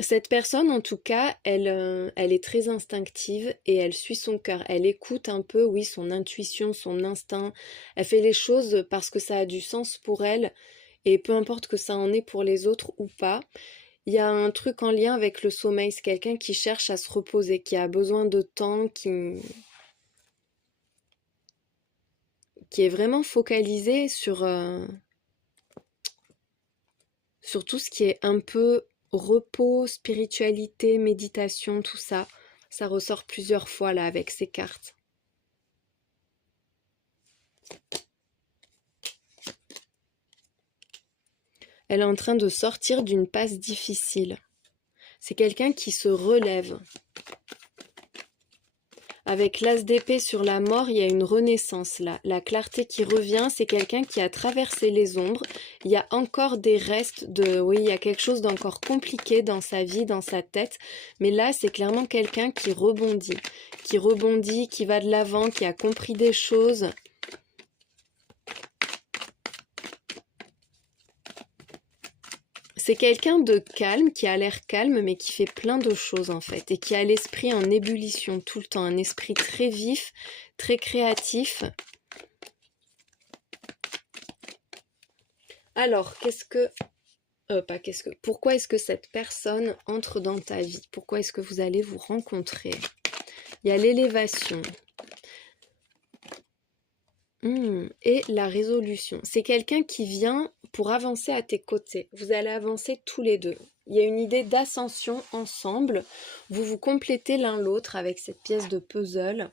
Cette personne, en tout cas, elle est très instinctive et elle suit son cœur. Elle écoute un peu, oui, son intuition, son instinct. Elle fait les choses parce que ça a du sens pour elle et peu importe que ça en ait pour les autres ou pas. Il y a un truc en lien avec le sommeil. C'est quelqu'un qui cherche à se reposer, qui a besoin de temps, qui est vraiment focalisé sur tout ce qui est un peu repos, spiritualité, méditation, tout ça. Ça ressort plusieurs fois là avec ces cartes. Elle est en train de sortir d'une passe difficile. C'est quelqu'un qui se relève. Avec l'as d'épée sur la mort, il y a une renaissance là. La clarté qui revient, c'est quelqu'un qui a traversé les ombres. Il y a encore des restes de... Oui, il y a quelque chose d'encore compliqué dans sa vie, dans sa tête. Mais là, c'est clairement quelqu'un qui rebondit, qui va de l'avant, qui a compris des choses. C'est quelqu'un de calme, qui a l'air calme, mais qui fait plein de choses en fait, et qui a l'esprit en ébullition tout le temps, un esprit très vif, très créatif. Alors, pourquoi est-ce que cette personne entre dans ta vie? Pourquoi est-ce que vous allez vous rencontrer? Il y a l'élévation. Et la résolution. C'est quelqu'un qui vient pour avancer à tes côtés. Vous allez avancer tous les deux. Il y a une idée d'ascension ensemble. Vous vous complétez l'un l'autre avec cette pièce de puzzle.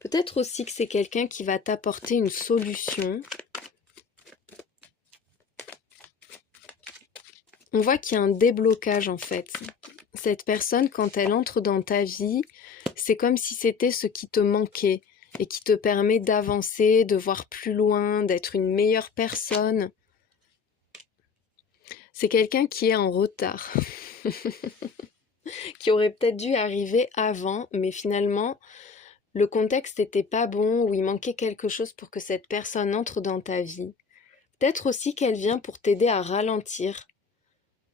Peut-être aussi que c'est quelqu'un qui va t'apporter une solution. On voit qu'il y a un déblocage en fait. Cette personne, quand elle entre dans ta vie, c'est comme si c'était ce qui te manquait et qui te permet d'avancer, de voir plus loin, d'être une meilleure personne. C'est quelqu'un qui est en retard, qui aurait peut-être dû arriver avant, mais finalement, le contexte n'était pas bon ou il manquait quelque chose pour que cette personne entre dans ta vie. Peut-être aussi qu'elle vient pour t'aider à ralentir.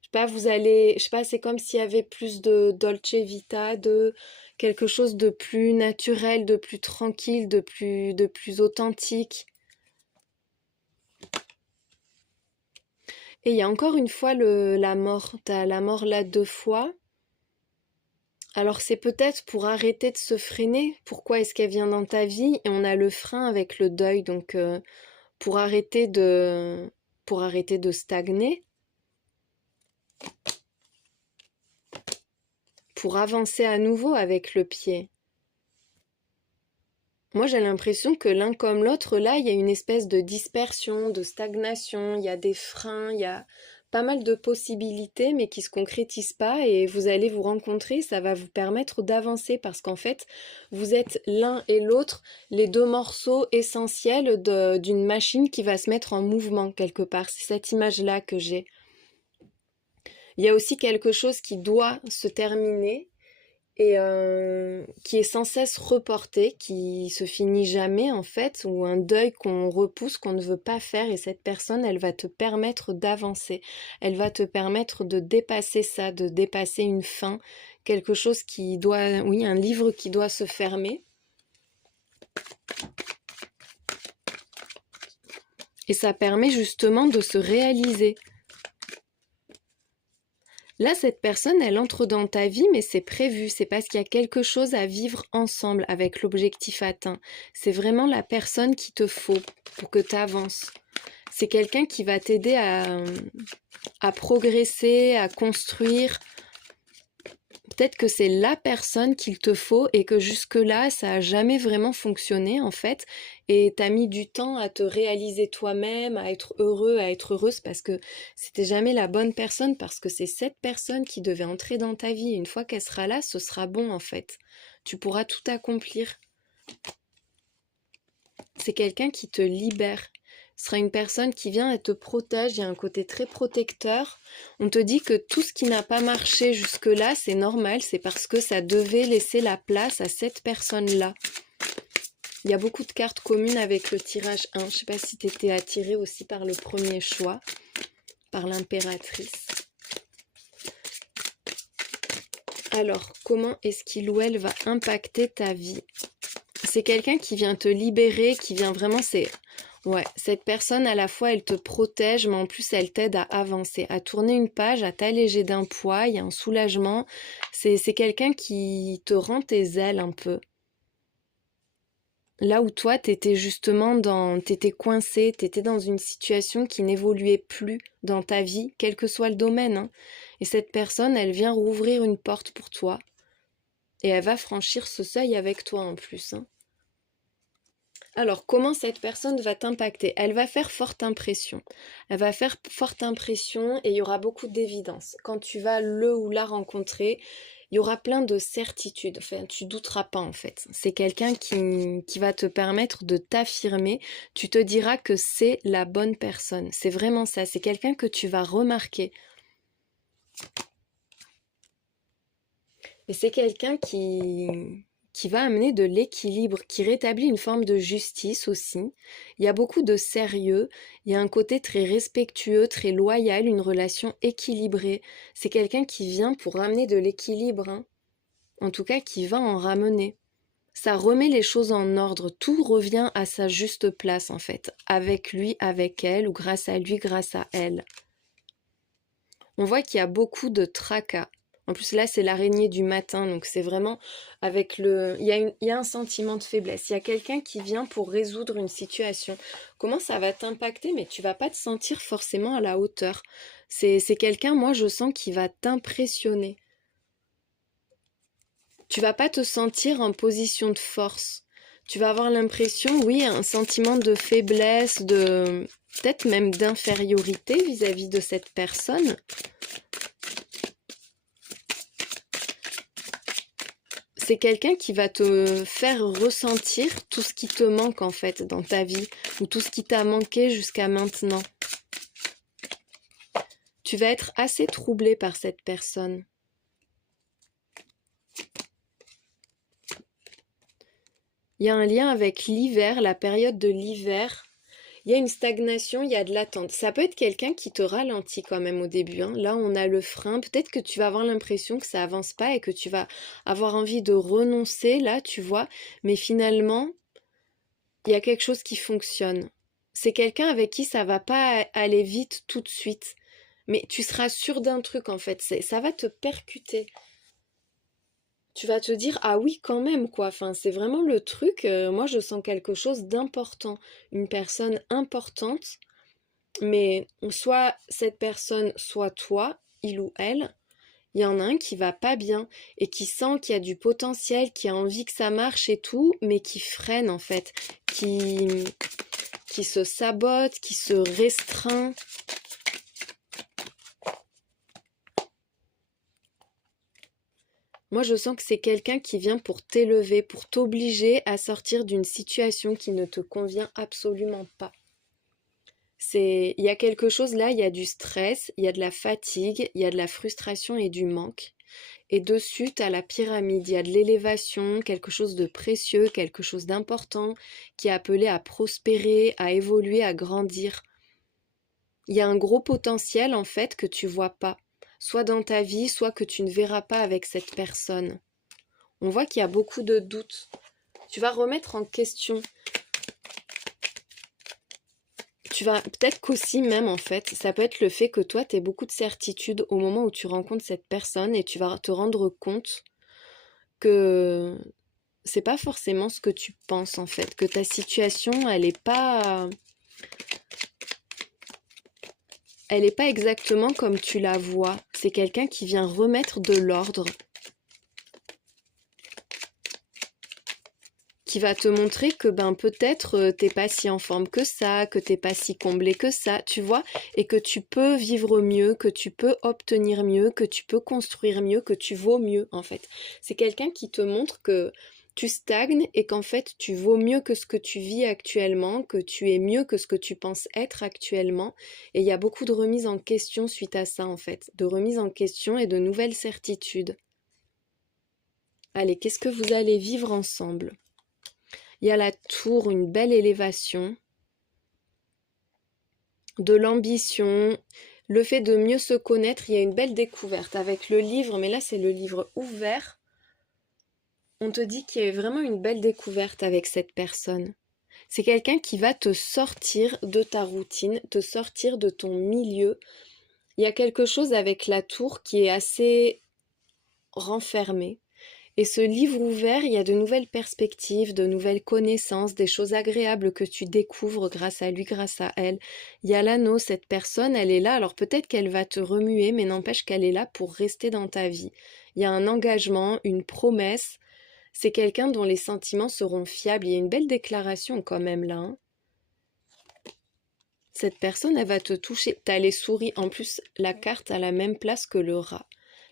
Je sais pas, je sais pas, c'est comme s'il y avait plus de dolce vita, de quelque chose de plus naturel, de plus tranquille, de plus authentique. Et il y a encore une fois la mort. T'as la mort là 2 fois. Alors c'est peut-être pour arrêter de se freiner. Pourquoi est-ce qu'elle vient dans ta vie? Et on a le frein avec le deuil. Donc pour arrêter de stagner, pour avancer à nouveau avec le pied. Moi, j'ai l'impression que l'un comme l'autre, là, il y a une espèce de dispersion, de stagnation, il y a des freins, il y a pas mal de possibilités, mais qui se concrétisent pas et vous allez vous rencontrer, ça va vous permettre d'avancer parce qu'en fait, vous êtes l'un et l'autre les deux morceaux essentiels d'une machine qui va se mettre en mouvement quelque part. C'est cette image-là que j'ai. Il y a aussi quelque chose qui doit se terminer et qui est sans cesse reporté, qui se finit jamais en fait, ou un deuil qu'on repousse, qu'on ne veut pas faire, et cette personne, elle va te permettre d'avancer, elle va te permettre de dépasser ça, de dépasser une fin, quelque chose qui doit, oui, un livre qui doit se fermer. Et ça permet justement de se réaliser. Là, cette personne, elle entre dans ta vie, mais c'est prévu, c'est parce qu'il y a quelque chose à vivre ensemble avec l'objectif atteint. C'est vraiment la personne qu'il te faut pour que tu avances. C'est quelqu'un qui va t'aider à progresser, à construire. Peut-être que c'est la personne qu'il te faut et que jusque-là, ça n'a jamais vraiment fonctionné en fait. Et tu as mis du temps à te réaliser toi-même, à être heureux, à être heureuse parce que c'était jamais la bonne personne, parce que c'est cette personne qui devait entrer dans ta vie. Et une fois qu'elle sera là, ce sera bon en fait. Tu pourras tout accomplir. C'est quelqu'un qui te libère. Ce sera une personne qui vient et te protège. Il y a un côté très protecteur. On te dit que tout ce qui n'a pas marché jusque-là, c'est normal. C'est parce que ça devait laisser la place à cette personne-là. Il y a beaucoup de cartes communes avec le tirage 1. Je ne sais pas si tu étais attirée aussi par le premier choix, par l'impératrice. Alors, comment est-ce qu'il ou elle va impacter ta vie? C'est quelqu'un qui vient te libérer, qui vient vraiment... Ouais, cette personne, à la fois, elle te protège, mais en plus, elle t'aide à avancer, à tourner une page, à t'alléger d'un poids, il y a un soulagement. C'est quelqu'un qui te rend tes ailes un peu. Là où toi, t'étais justement t'étais coincé, t'étais dans une situation qui n'évoluait plus dans ta vie, quel que soit le domaine, hein. Et cette personne, elle vient rouvrir une porte pour toi. Et elle va franchir ce seuil avec toi en plus, hein. Alors, comment cette personne va t'impacter? Elle va faire forte impression. Elle va faire forte impression et il y aura beaucoup d'évidence. Quand tu vas le ou la rencontrer, il y aura plein de certitudes. Enfin, tu douteras pas en fait. C'est quelqu'un qui va te permettre de t'affirmer. Tu te diras que c'est la bonne personne. C'est vraiment ça. C'est quelqu'un que tu vas remarquer. Et c'est quelqu'un qui va amener de l'équilibre, qui rétablit une forme de justice aussi. Il y a beaucoup de sérieux, il y a un côté très respectueux, très loyal, une relation équilibrée. C'est quelqu'un qui vient pour ramener de l'équilibre, hein. En tout cas qui va en ramener. Ça remet les choses en ordre, tout revient à sa juste place en fait, avec lui, avec elle, ou grâce à lui, grâce à elle. On voit qu'il y a beaucoup de tracas En plus, là, c'est l'araignée du matin, donc c'est vraiment avec le... il y a un sentiment de faiblesse. Il y a quelqu'un qui vient pour résoudre une situation. Comment ça va t'impacter? Mais tu vas pas te sentir forcément à la hauteur. C'est quelqu'un, moi, je sens, qui va t'impressionner. Tu vas pas te sentir en position de force. Tu vas avoir l'impression, oui, un sentiment de faiblesse, de peut-être même d'infériorité vis-à-vis de cette personne. C'est quelqu'un qui va te faire ressentir tout ce qui te manque en fait dans ta vie, ou tout ce qui t'a manqué jusqu'à maintenant. Tu vas être assez troublé par cette personne. Il y a un lien avec l'hiver, la période de l'hiver. Il y a une stagnation, il y a de l'attente. Ça peut être quelqu'un qui te ralentit quand même au début, hein. Là, on a le frein. Peut-être que tu vas avoir l'impression que ça avance pas et que tu vas avoir envie de renoncer, là, tu vois. Mais finalement, il y a quelque chose qui fonctionne. C'est quelqu'un avec qui ça va pas aller vite tout de suite. Mais tu seras sûr d'un truc, en fait. Ça va te percuter. Tu vas te dire, ah oui, quand même, quoi. Enfin, c'est vraiment le truc. Moi, je sens quelque chose d'important. Une personne importante. Mais soit cette personne, soit toi, il ou elle, il y en a un qui va pas bien et qui sent qu'il y a du potentiel, qui a envie que ça marche et tout, mais qui freine en fait, qui se sabote, qui se restreint. Moi, je sens que c'est quelqu'un qui vient pour t'élever, pour t'obliger à sortir d'une situation qui ne te convient absolument pas. Il y a quelque chose là, il y a du stress, il y a de la fatigue, il y a de la frustration et du manque. Et dessus, tu as la pyramide, il y a de l'élévation, quelque chose de précieux, quelque chose d'important, qui est appelé à prospérer, à évoluer, à grandir. Il y a un gros potentiel en fait que tu vois pas, soit dans ta vie, soit que tu ne verras pas avec cette personne. On voit qu'il y a beaucoup de doutes. Tu vas remettre en question. Tu vas peut-être qu'aussi même en fait, ça peut être le fait que toi tu aies beaucoup de certitude au moment où tu rencontres cette personne et tu vas te rendre compte que c'est pas forcément ce que tu penses en fait, que ta situation elle est pas exactement comme tu la vois. C'est quelqu'un qui vient remettre de l'ordre, qui va te montrer que ben peut-être t'es pas si en forme que ça, que t'es pas si comblé que ça, tu vois, et que tu peux vivre mieux, que tu peux obtenir mieux, que tu peux construire mieux, que tu vaux mieux en fait. C'est quelqu'un qui te montre que tu stagnes et qu'en fait tu vaux mieux que ce que tu vis actuellement, que tu es mieux que ce que tu penses être actuellement. Et il y a beaucoup de remises en question suite à ça en fait, de remises en question et de nouvelles certitudes. Allez, qu'est-ce que vous allez vivre ensemble ? Il y a la tour, une belle élévation, de l'ambition, le fait de mieux se connaître, il y a une belle découverte avec le livre, mais là c'est le livre ouvert. On te dit qu'il y a vraiment une belle découverte avec cette personne. C'est quelqu'un qui va te sortir de ta routine, te sortir de ton milieu. Il y a quelque chose avec la tour qui est assez renfermé. Et ce livre ouvert, il y a de nouvelles perspectives, de nouvelles connaissances, des choses agréables que tu découvres grâce à lui, grâce à elle. Il y a l'anneau, cette personne, elle est là, alors peut-être qu'elle va te remuer, mais n'empêche qu'elle est là pour rester dans ta vie. Il y a un engagement, une promesse. C'est quelqu'un dont les sentiments seront fiables. Il y a une belle déclaration quand même là, hein. Cette personne, elle va te toucher. T'as les souris. En plus, la carte a la même place que le rat.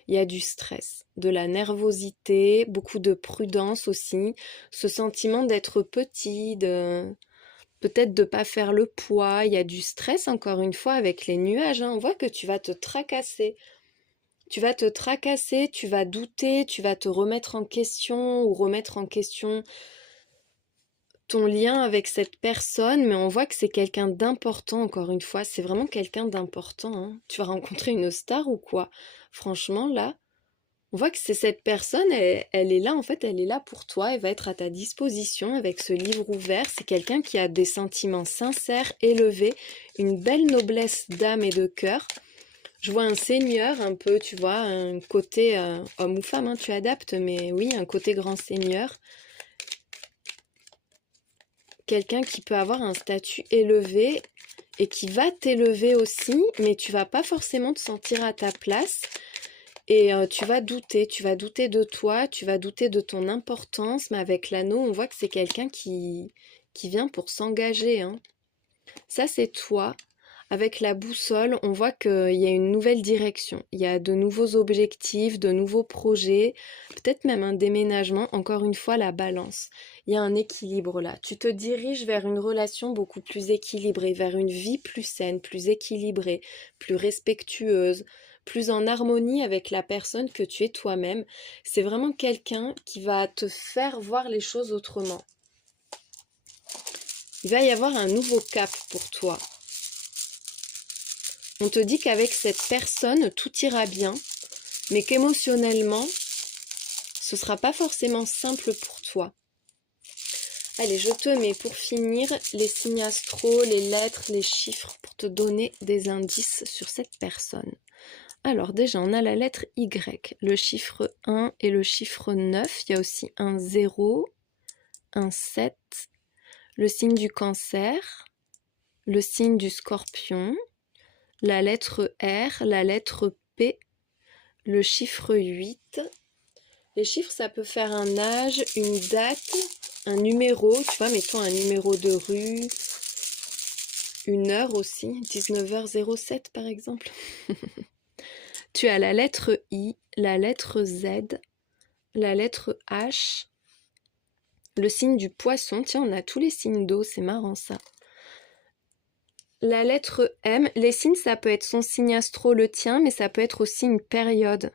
Il y a du stress, de la nervosité, beaucoup de prudence aussi, ce sentiment d'être petit, peut-être de pas faire le poids. Il y a du stress encore une fois avec les nuages, hein. On voit que tu vas te tracasser. Tu vas te tracasser, tu vas douter, tu vas te remettre en question ou remettre en question ton lien avec cette personne, mais on voit que c'est quelqu'un d'important encore une fois. C'est vraiment quelqu'un d'important, hein. Tu vas rencontrer une star ou quoi? Franchement, là, on voit que c'est cette personne, elle est là, en fait, elle est là pour toi, elle va être à ta disposition avec ce livre ouvert. C'est quelqu'un qui a des sentiments sincères, élevés, une belle noblesse d'âme et de cœur. Je vois un seigneur un peu, tu vois, un côté homme ou femme, hein, tu adaptes, mais oui, un côté grand seigneur. Quelqu'un qui peut avoir un statut élevé et qui va t'élever aussi, mais tu vas pas forcément te sentir à ta place et tu vas douter de toi, tu vas douter de ton importance, mais avec l'anneau, on voit que c'est quelqu'un qui vient pour s'engager, hein. Ça, c'est toi. Avec la boussole, on voit qu'il y a une nouvelle direction. Il y a de nouveaux objectifs, de nouveaux projets, peut-être même un déménagement. Encore une fois, la balance. Il y a un équilibre là. Tu te diriges vers une relation beaucoup plus équilibrée, vers une vie plus saine, plus équilibrée, plus respectueuse, plus en harmonie avec la personne que tu es toi-même. C'est vraiment quelqu'un qui va te faire voir les choses autrement. Il va y avoir un nouveau cap pour toi. On te dit qu'avec cette personne, tout ira bien, mais qu'émotionnellement, ce ne sera pas forcément simple pour toi. Allez, je te mets pour finir les signes astro, les lettres, les chiffres pour te donner des indices sur cette personne. Alors déjà, on a la lettre Y, le chiffre 1 et le chiffre 9. Il y a aussi un 0, un 7, le signe du Cancer, le signe du Scorpion, la lettre R, la lettre P, le chiffre 8. Les chiffres, ça peut faire un âge, une date, un numéro, tu vois, mettons un numéro de rue, une heure aussi, 19h07 par exemple. Tu as la lettre I, la lettre Z, la lettre H, le signe du Poisson. Tiens, on a tous les signes d'eau, c'est marrant ça. La lettre M, les signes, ça peut être son signe astro, le tien, mais ça peut être aussi une période.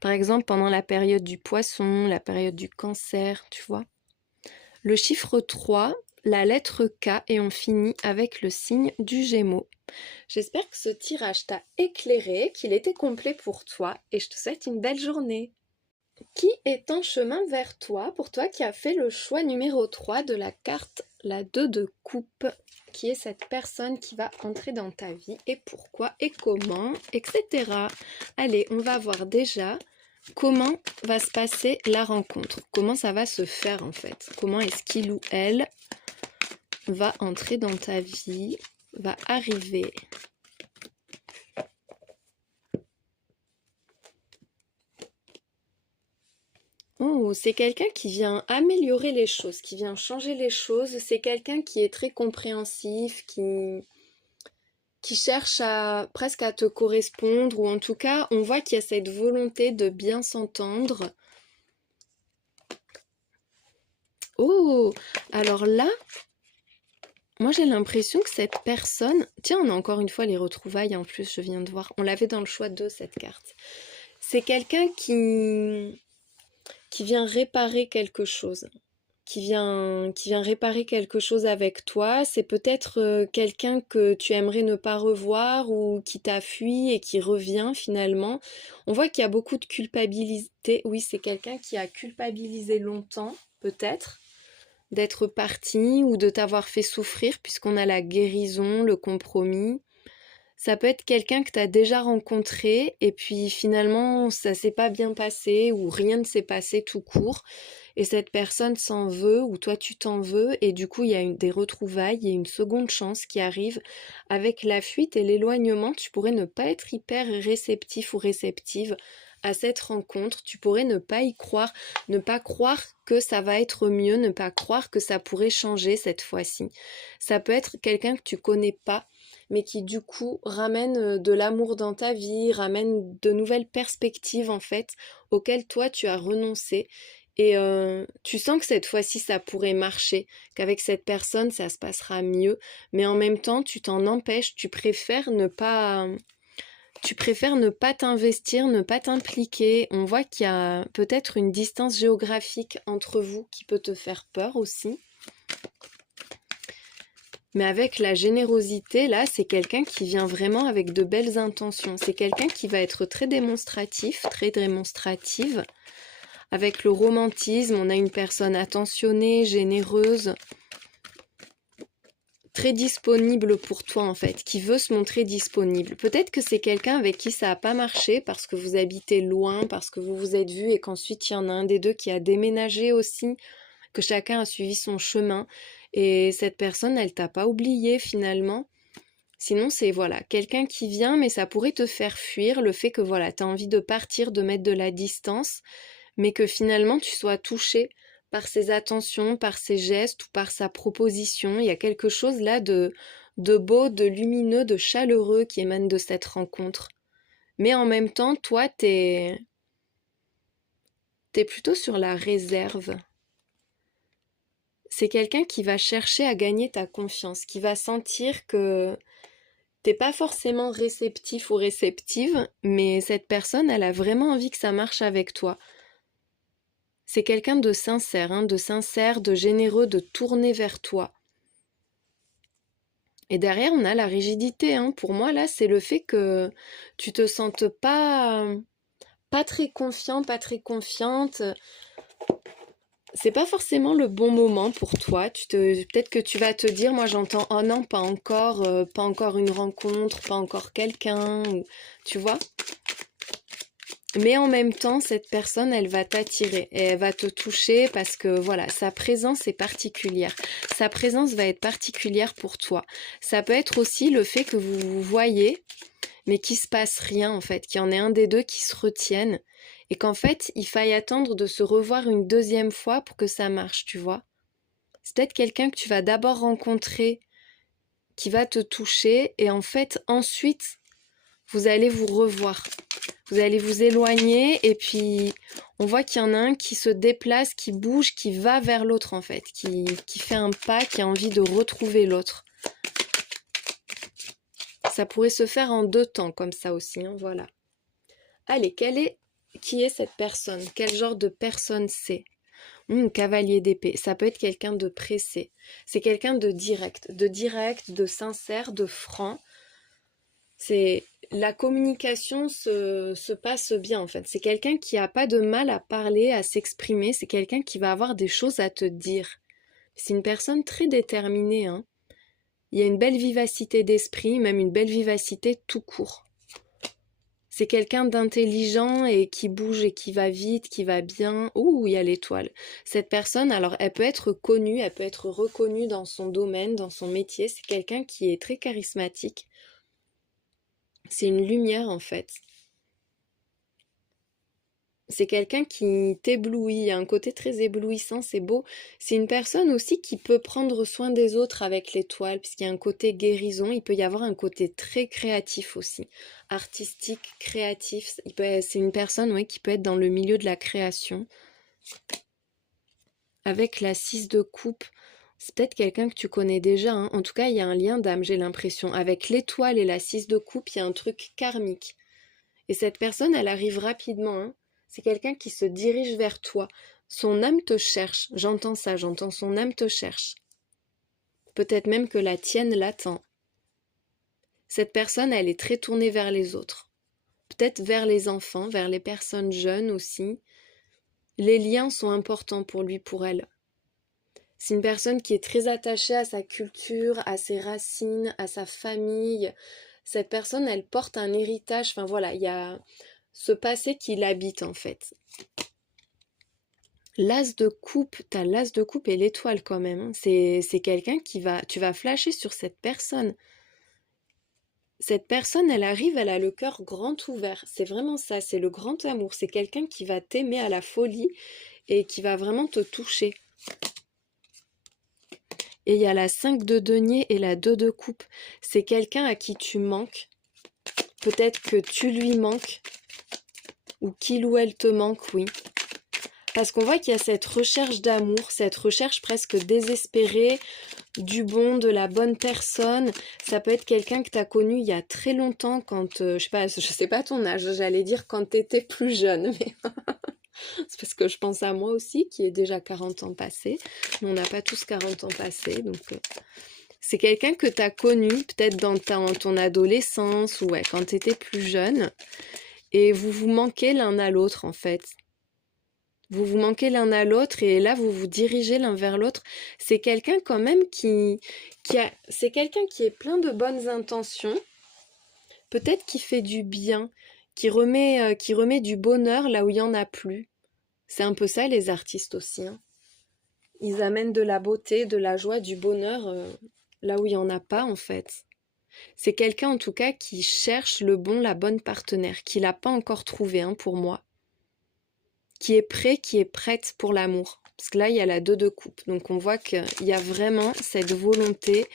Par exemple, pendant la période du Poisson, la période du Cancer, tu vois. Le chiffre 3, la lettre K, et on finit avec le signe du Gémeaux. J'espère que ce tirage t'a éclairé, qu'il était complet pour toi, et je te souhaite une belle journée. Qui est en chemin vers toi, pour toi qui as fait le choix numéro 3 de la carte, la 2 de coupe, qui est cette personne qui va entrer dans ta vie, et pourquoi, et comment, etc. Allez, on va voir déjà comment va se passer la rencontre, comment ça va se faire en fait, comment est-ce qu'il ou elle va entrer dans ta vie, va arriver. Oh, c'est quelqu'un qui vient améliorer les choses, qui vient changer les choses. C'est quelqu'un qui est très compréhensif, qui cherche presque à te correspondre, ou en tout cas, on voit qu'il y a cette volonté de bien s'entendre. Oh, alors là, moi j'ai l'impression que cette personne... Tiens, on a encore une fois les retrouvailles en plus, je viens de voir. On l'avait dans le choix 2, cette carte. C'est quelqu'un qui vient réparer quelque chose, qui vient réparer quelque chose avec toi. C'est peut-être quelqu'un que tu aimerais ne pas revoir ou qui t'a fui et qui revient finalement. On voit qu'il y a beaucoup de culpabilité. Oui, c'est quelqu'un qui a culpabilisé longtemps, peut-être, d'être parti ou de t'avoir fait souffrir, puisqu'on a la guérison, le compromis. Ça peut être quelqu'un que tu as déjà rencontré et puis finalement ça s'est pas bien passé ou rien ne s'est passé tout court et cette personne s'en veut ou toi tu t'en veux et du coup il y a des retrouvailles, il y a une seconde chance qui arrive. Avec la fuite et l'éloignement, tu pourrais ne pas être hyper réceptif ou réceptive à cette rencontre, tu pourrais ne pas y croire, ne pas croire que ça va être mieux, ne pas croire que ça pourrait changer cette fois-ci. Ça peut être quelqu'un que tu connais pas mais qui du coup ramène de l'amour dans ta vie, ramène de nouvelles perspectives en fait, auxquelles toi tu as renoncé. Et tu sens que cette fois-ci ça pourrait marcher, qu'avec cette personne ça se passera mieux, mais en même temps tu t'en empêches, tu préfères ne pas t'investir, ne pas t'impliquer. On voit qu'il y a peut-être une distance géographique entre vous qui peut te faire peur aussi. Mais avec la générosité, là, c'est quelqu'un qui vient vraiment avec de belles intentions. C'est quelqu'un qui va être très démonstratif, très démonstrative. Avec le romantisme, on a une personne attentionnée, généreuse, très disponible pour toi en fait, qui veut se montrer disponible. Peut-être que c'est quelqu'un avec qui ça n'a pas marché parce que vous habitez loin, parce que vous vous êtes vus et qu'ensuite il y en a un des deux qui a déménagé aussi, que chacun a suivi son chemin et cette personne elle t'a pas oublié finalement. Sinon c'est voilà, quelqu'un qui vient mais ça pourrait te faire fuir le fait que voilà, tu as envie de partir, de mettre de la distance, mais que finalement tu sois touché par ses attentions, par ses gestes ou par sa proposition. Il y a quelque chose là de beau, de lumineux, de chaleureux qui émane de cette rencontre. Mais en même temps, toi, t'es plutôt sur la réserve. C'est quelqu'un qui va chercher à gagner ta confiance, qui va sentir que t'es pas forcément réceptif ou réceptive, mais cette personne, elle a vraiment envie que ça marche avec toi. C'est quelqu'un de sincère, hein, de généreux, de tourné vers toi. Et derrière, on a la rigidité, hein. Pour moi, là, c'est le fait que tu te sentes pas très confiant, pas très confiante. C'est pas forcément le bon moment pour toi. Peut-être que tu vas te dire, moi j'entends, oh non, pas encore une rencontre, pas encore quelqu'un, ou tu vois. Mais en même temps, cette personne, elle va t'attirer et elle va te toucher parce que voilà, sa présence est particulière. Sa présence va être particulière pour toi. Ça peut être aussi le fait que vous vous voyez, mais qu'il se passe rien en fait, qu'il y en ait un des deux qui se retienne et qu'en fait, il faille attendre de se revoir une deuxième fois pour que ça marche, tu vois. C'est peut-être quelqu'un que tu vas d'abord rencontrer qui va te toucher et en fait, ensuite, vous allez vous revoir. Vous allez vous éloigner et puis on voit qu'il y en a un qui se déplace, qui bouge, qui va vers l'autre en fait, qui fait un pas, qui a envie de retrouver l'autre. Ça pourrait se faire en deux temps comme ça aussi, hein, voilà. Allez, qui est cette personne? Quel genre de personne c'est? Cavalier d'épée, ça peut être quelqu'un de pressé. C'est quelqu'un de direct, de sincère, de franc. C'est la communication se passe bien en fait. C'est quelqu'un qui a pas de mal à parler, à s'exprimer. C'est quelqu'un qui va avoir des choses à te dire. C'est une personne très déterminée, hein. Il y a une belle vivacité d'esprit, même une belle vivacité tout court. C'est quelqu'un d'intelligent et qui bouge et qui va vite, qui va bien. Ouh, il y a l'étoile. Cette personne, alors elle peut être connue, elle peut être reconnue dans son domaine, dans son métier. C'est quelqu'un qui est très charismatique. C'est une lumière en fait. C'est quelqu'un qui t'éblouit, il y a un côté très éblouissant, c'est beau. C'est une personne aussi qui peut prendre soin des autres avec l'étoile, puisqu'il y a un côté guérison, il peut y avoir un côté très créatif aussi, artistique, créatif. C'est une personne qui peut être dans le milieu de la création. Avec la 6 de coupe, c'est peut-être quelqu'un que tu connais déjà, hein. En tout cas, il y a un lien d'âme, j'ai l'impression. Avec l'étoile et la 6 de coupe, il y a un truc karmique. Et cette personne, elle arrive rapidement, hein. C'est quelqu'un qui se dirige vers toi. Son âme te cherche. J'entends ça, j'entends son âme te cherche. Peut-être même que la tienne l'attend. Cette personne, elle est très tournée vers les autres. Peut-être vers les enfants, vers les personnes jeunes aussi. Les liens sont importants pour lui, pour elle. C'est une personne qui est très attachée à sa culture, à ses racines, à sa famille. Cette personne, elle porte un héritage. Enfin voilà, il y a ce passé qui l'habite en fait. L'as de coupe, t'as l'as de coupe et l'étoile quand même, hein. C'est quelqu'un tu vas flasher sur cette personne. Cette personne, elle arrive, elle a le cœur grand ouvert. C'est vraiment ça, c'est le grand amour. C'est quelqu'un qui va t'aimer à la folie et qui va vraiment te toucher. Et il y a la 5 de denier et la 2 de coupe. C'est quelqu'un à qui tu manques. Peut-être que tu lui manques. Ou qu'il ou elle te manque, oui. Parce qu'on voit qu'il y a cette recherche d'amour, cette recherche presque désespérée du bon, de la bonne personne. Ça peut être quelqu'un que tu as connu il y a très longtemps quand, je sais pas ton âge, j'allais dire quand tu étais plus jeune, mais c'est parce que je pense à moi aussi qui ai déjà 40 ans passés, mais on n'a pas tous 40 ans passés, donc c'est quelqu'un que tu as connu peut-être dans ton adolescence ou quand tu étais plus jeune. Et vous vous manquez l'un à l'autre en fait. Vous vous manquez l'un à l'autre et là, vous vous dirigez l'un vers l'autre. C'est quelqu'un quand même c'est quelqu'un qui est plein de bonnes intentions, peut-être qui fait du bien, qui remet du bonheur là où il n'y en a plus. C'est un peu ça les artistes aussi, hein. Ils amènent de la beauté, de la joie, du bonheur là où il n'y en a pas en fait. C'est quelqu'un en tout cas qui cherche le bon, la bonne partenaire, qui l'a pas encore trouvé hein, pour moi. Qui est prêt, qui est prête pour l'amour. Parce que là, il y a la 2 de coupe. Donc on voit qu'il y a vraiment cette volonté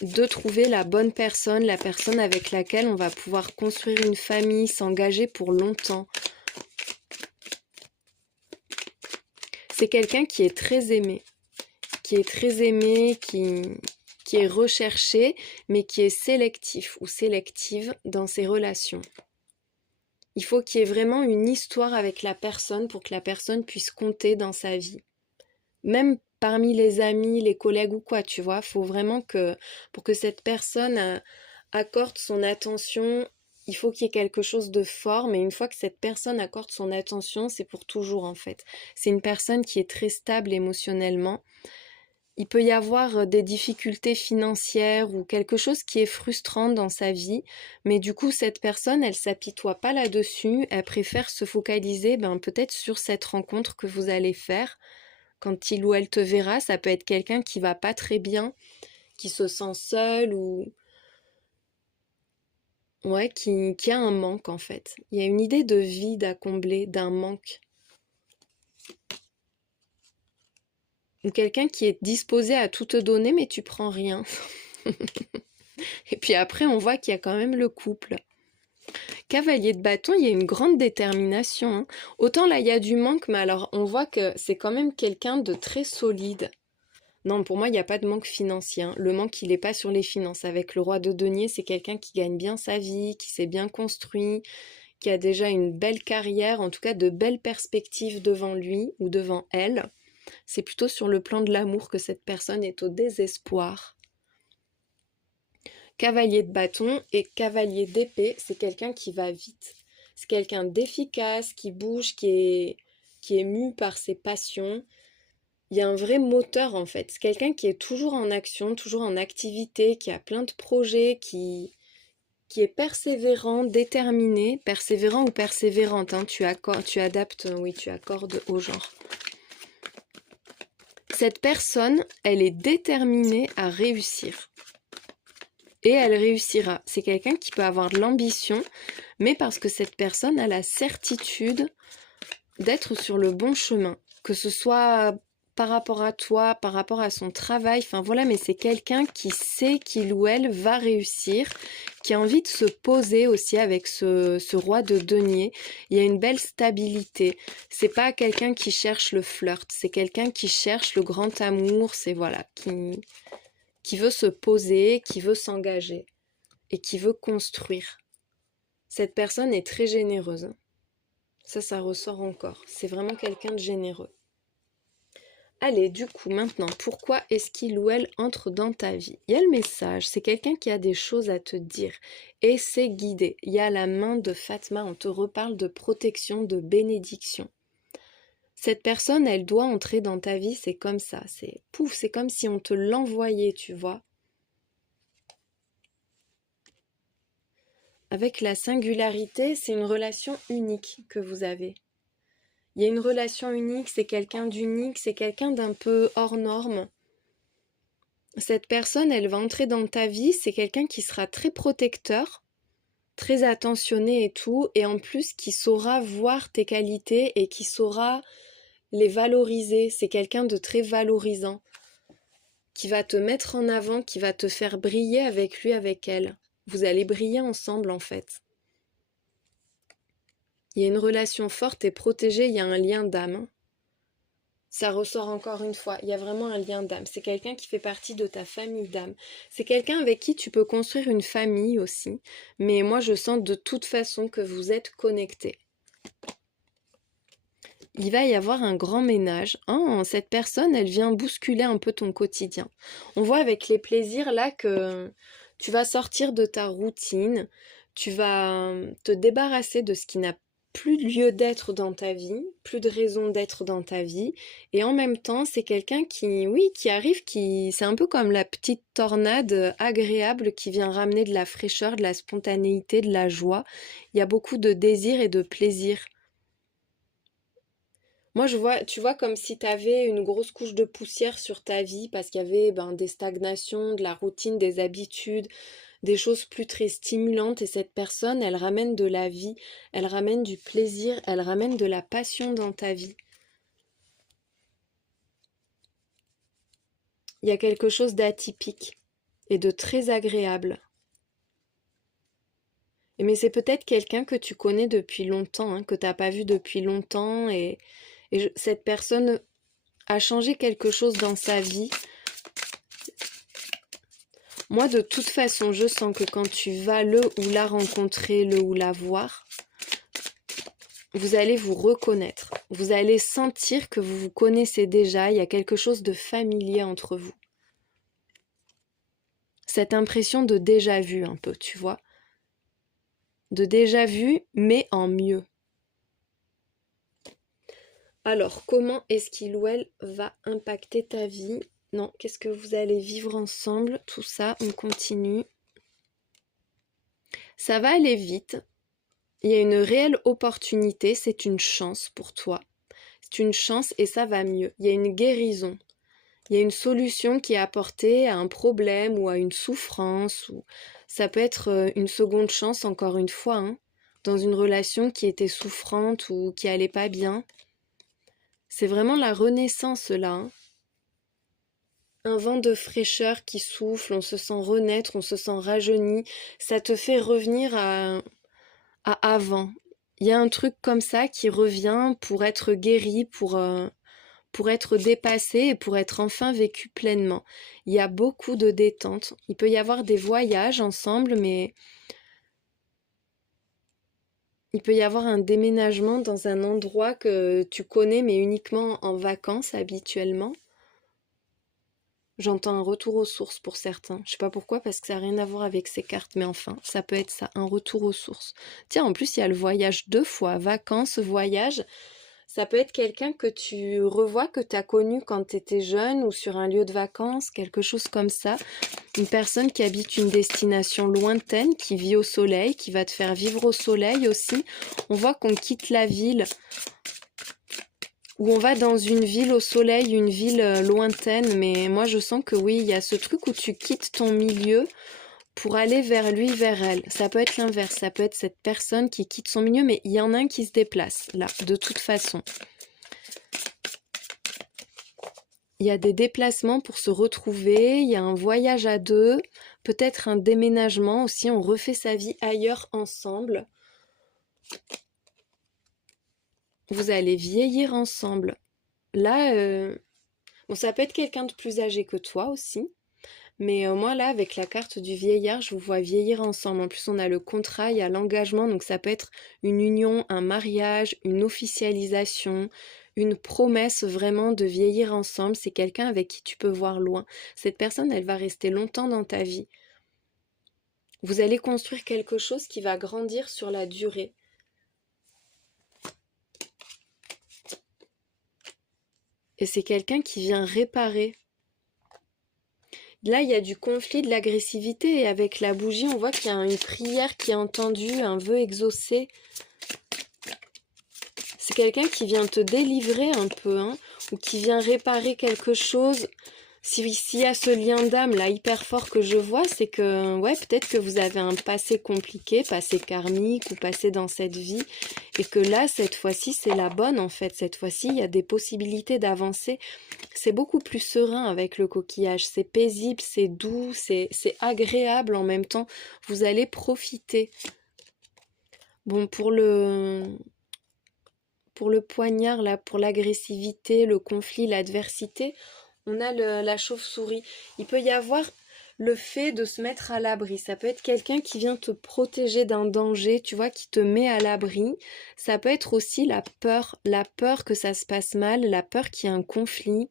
de trouver la bonne personne, la personne avec laquelle on va pouvoir construire une famille, s'engager pour longtemps. C'est quelqu'un qui est très aimé, qui est recherché, mais qui est sélectif ou sélective dans ses relations. Il faut qu'il y ait vraiment une histoire avec la personne pour que la personne puisse compter dans sa vie. Même parmi les amis, les collègues ou quoi, tu vois, faut vraiment que, pour que cette personne accorde son attention, il faut qu'il y ait quelque chose de fort, mais une fois que cette personne accorde son attention, c'est pour toujours en fait. C'est une personne qui est très stable émotionnellement. Il peut y avoir des difficultés financières ou quelque chose qui est frustrant dans sa vie, mais du coup cette personne, elle s'apitoie pas là-dessus, elle préfère se focaliser peut-être sur cette rencontre que vous allez faire. Quand il ou elle te verra, ça peut être quelqu'un qui va pas très bien, qui se sent seul ou ouais, qui a un manque en fait. Il y a une idée de vide à combler, d'un manque. Ou quelqu'un qui est disposé à tout te donner mais tu prends rien. Et puis après, on voit qu'il y a quand même le couple. Cavalier de bâton, il y a une grande détermination, hein. Autant là, il y a du manque, mais alors on voit que c'est quand même quelqu'un de très solide. Non, pour moi, il n'y a pas de manque financier, hein. Le manque, il n'est pas sur les finances. Avec le roi de denier, c'est quelqu'un qui gagne bien sa vie, qui s'est bien construit, qui a déjà une belle carrière, en tout cas de belles perspectives devant lui ou devant elle. C'est plutôt sur le plan de l'amour que cette personne est au désespoir. Cavalier de bâton et cavalier d'épée, c'est quelqu'un qui va vite. C'est quelqu'un d'efficace, qui bouge, qui est mu par ses passions. Il y a un vrai moteur en fait. C'est quelqu'un qui est toujours en action, toujours en activité, qui a plein de projets, qui est persévérant, déterminé, persévérant ou persévérante, hein, tu adaptes, oui, tu accordes au genre. Cette personne, elle est déterminée à réussir. Et elle réussira. C'est quelqu'un qui peut avoir de l'ambition, mais parce que cette personne a la certitude d'être sur le bon chemin. Que ce soit par rapport à toi, par rapport à son travail, enfin voilà, mais c'est quelqu'un qui sait qu'il ou elle va réussir, qui a envie de se poser aussi avec ce roi de denier. Il y a une belle stabilité. C'est pas quelqu'un qui cherche le flirt, c'est quelqu'un qui cherche le grand amour, c'est voilà, qui veut se poser, qui veut s'engager et qui veut construire. Cette personne est très généreuse. Ça ressort encore. C'est vraiment quelqu'un de généreux. Allez, du coup, maintenant, pourquoi est-ce qu'il ou elle entre dans ta vie? Il y a le message, c'est quelqu'un qui a des choses à te dire et c'est guidé. Il y a la main de Fatma, on te reparle de protection, de bénédiction. Cette personne, elle doit entrer dans ta vie, c'est comme ça, c'est pouf, c'est comme si on te l'envoyait, tu vois. Avec la singularité, c'est une relation unique que vous avez. Il y a une relation unique, c'est quelqu'un d'unique, c'est quelqu'un d'un peu hors norme. Cette personne, elle va entrer dans ta vie, c'est quelqu'un qui sera très protecteur, très attentionné et tout, et en plus qui saura voir tes qualités et qui saura les valoriser. C'est quelqu'un de très valorisant, qui va te mettre en avant, qui va te faire briller avec lui, avec elle. Vous allez briller ensemble en fait. Il y a une relation forte et protégée, il y a un lien d'âme. Ça ressort encore une fois, il y a vraiment un lien d'âme. C'est quelqu'un qui fait partie de ta famille d'âme. C'est quelqu'un avec qui tu peux construire une famille aussi. Mais moi, je sens de toute façon que vous êtes connectés. Il va y avoir un grand ménage. Oh, cette personne, elle vient bousculer un peu ton quotidien. On voit avec les plaisirs là que tu vas sortir de ta routine. Tu vas te débarrasser de ce qui n'a plus de lieu d'être dans ta vie, plus de raison d'être dans ta vie, et en même temps, c'est quelqu'un qui, oui, qui arrive, c'est un peu comme la petite tornade agréable qui vient ramener de la fraîcheur, de la spontanéité, de la joie. Il y a beaucoup de désir et de plaisir. Moi, je vois, tu vois, comme si tu avais une grosse couche de poussière sur ta vie parce qu'il y avait des stagnations, de la routine, des habitudes, des choses plus très stimulantes. Et cette personne, elle ramène de la vie, elle ramène du plaisir, elle ramène de la passion dans ta vie. Il y a quelque chose d'atypique et de très agréable. Mais c'est peut-être quelqu'un que tu connais depuis longtemps, hein, que tu n'as pas vu depuis longtemps. Cette personne a changé quelque chose dans sa vie. Moi, de toute façon, je sens que quand tu vas le ou la rencontrer, le ou la voir, vous allez vous reconnaître. Vous allez sentir que vous vous connaissez déjà, il y a quelque chose de familier entre vous. Cette impression de déjà vu un peu, tu vois. De déjà vu, mais en mieux. Alors, comment est-ce qu'il ou elle va impacter ta vie? Non, qu'est-ce que vous allez vivre ensemble? Tout ça, on continue. Ça va aller vite. Il y a une réelle opportunité, c'est une chance pour toi. C'est une chance et ça va mieux. Il y a une guérison. Il y a une solution qui est apportée à un problème ou à une souffrance. Ou ça peut être une seconde chance, encore une fois, hein, dans une relation qui était souffrante ou qui allait pas bien. C'est vraiment la renaissance là, hein. Un vent de fraîcheur qui souffle, on se sent renaître, on se sent rajeuni. Ça te fait revenir à avant. Il y a un truc comme ça qui revient pour être guéri, pour être dépassé et pour être enfin vécu pleinement. Il y a beaucoup de détente. Il peut y avoir des voyages ensemble, mais il peut y avoir un déménagement dans un endroit que tu connais, mais uniquement en vacances habituellement. J'entends un retour aux sources pour certains. Je sais pas pourquoi, parce que ça n'a rien à voir avec ces cartes, mais enfin, ça peut être ça, un retour aux sources. Tiens, en plus, il y a le voyage 2 fois, vacances, voyage. Ça peut être quelqu'un que tu revois, que tu as connu quand tu étais jeune ou sur un lieu de vacances, quelque chose comme ça. Une personne qui habite une destination lointaine, qui vit au soleil, qui va te faire vivre au soleil aussi. On voit qu'on quitte la ville, ou on va dans une ville au soleil, une ville lointaine, mais moi je sens que oui, il y a ce truc où tu quittes ton milieu pour aller vers lui, vers elle. Ça peut être l'inverse, ça peut être cette personne qui quitte son milieu, mais il y en a un qui se déplace, là, de toute façon. Il y a des déplacements pour se retrouver, il y a un voyage à deux, peut-être un déménagement aussi, on refait sa vie ailleurs ensemble. Vous allez vieillir ensemble. Là, bon, ça peut être quelqu'un de plus âgé que toi aussi. Mais moi, là, avec la carte du vieillard, je vous vois vieillir ensemble. En plus, on a le contrat, il y a l'engagement. Donc, ça peut être une union, un mariage, une officialisation, une promesse vraiment de vieillir ensemble. C'est quelqu'un avec qui tu peux voir loin. Cette personne, elle va rester longtemps dans ta vie. Vous allez construire quelque chose qui va grandir sur la durée. Et c'est quelqu'un qui vient réparer. Là, il y a du conflit, de l'agressivité, et avec la bougie, on voit qu'il y a une prière qui est entendue, un vœu exaucé. C'est quelqu'un qui vient te délivrer un peu, hein, ou qui vient réparer quelque chose. S'il y a ce lien d'âme là hyper fort que je vois, c'est que ouais, peut-être que vous avez un passé compliqué, passé karmique ou passé dans cette vie, et que là, cette fois-ci, c'est la bonne en fait. Cette fois-ci, il y a des possibilités d'avancer. C'est beaucoup plus serein avec le coquillage. C'est paisible, c'est doux, c'est agréable en même temps. Vous allez profiter. Bon, pour le poignard, là, pour l'agressivité, le conflit, l'adversité, on a la chauve-souris. Il peut y avoir le fait de se mettre à l'abri. Ça peut être quelqu'un qui vient te protéger d'un danger, tu vois, qui te met à l'abri. Ça peut être aussi la peur que ça se passe mal, la peur qu'il y ait un conflit.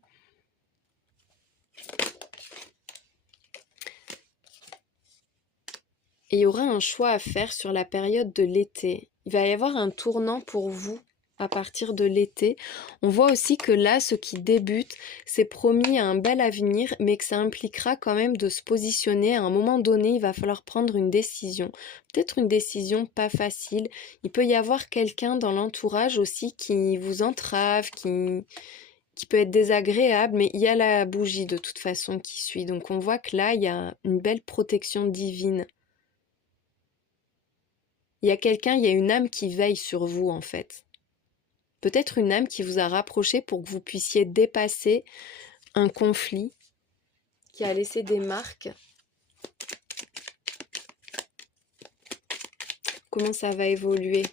Et il y aura un choix à faire sur la période de l'été. Il va y avoir un tournant pour vous à partir de l'été. On voit aussi que là, ce qui débute, c'est promis à un bel avenir, mais que ça impliquera quand même de se positionner. À un moment donné, il va falloir prendre une décision. Peut-être une décision pas facile. Il peut y avoir quelqu'un dans l'entourage aussi qui vous entrave, qui peut être désagréable, mais il y a la bougie de toute façon qui suit. Donc on voit que là, il y a une belle protection divine. Il y a quelqu'un, il y a une âme qui veille sur vous en fait. Peut-être une âme qui vous a rapproché pour que vous puissiez dépasser un conflit qui a laissé des marques. Comment ça va évoluer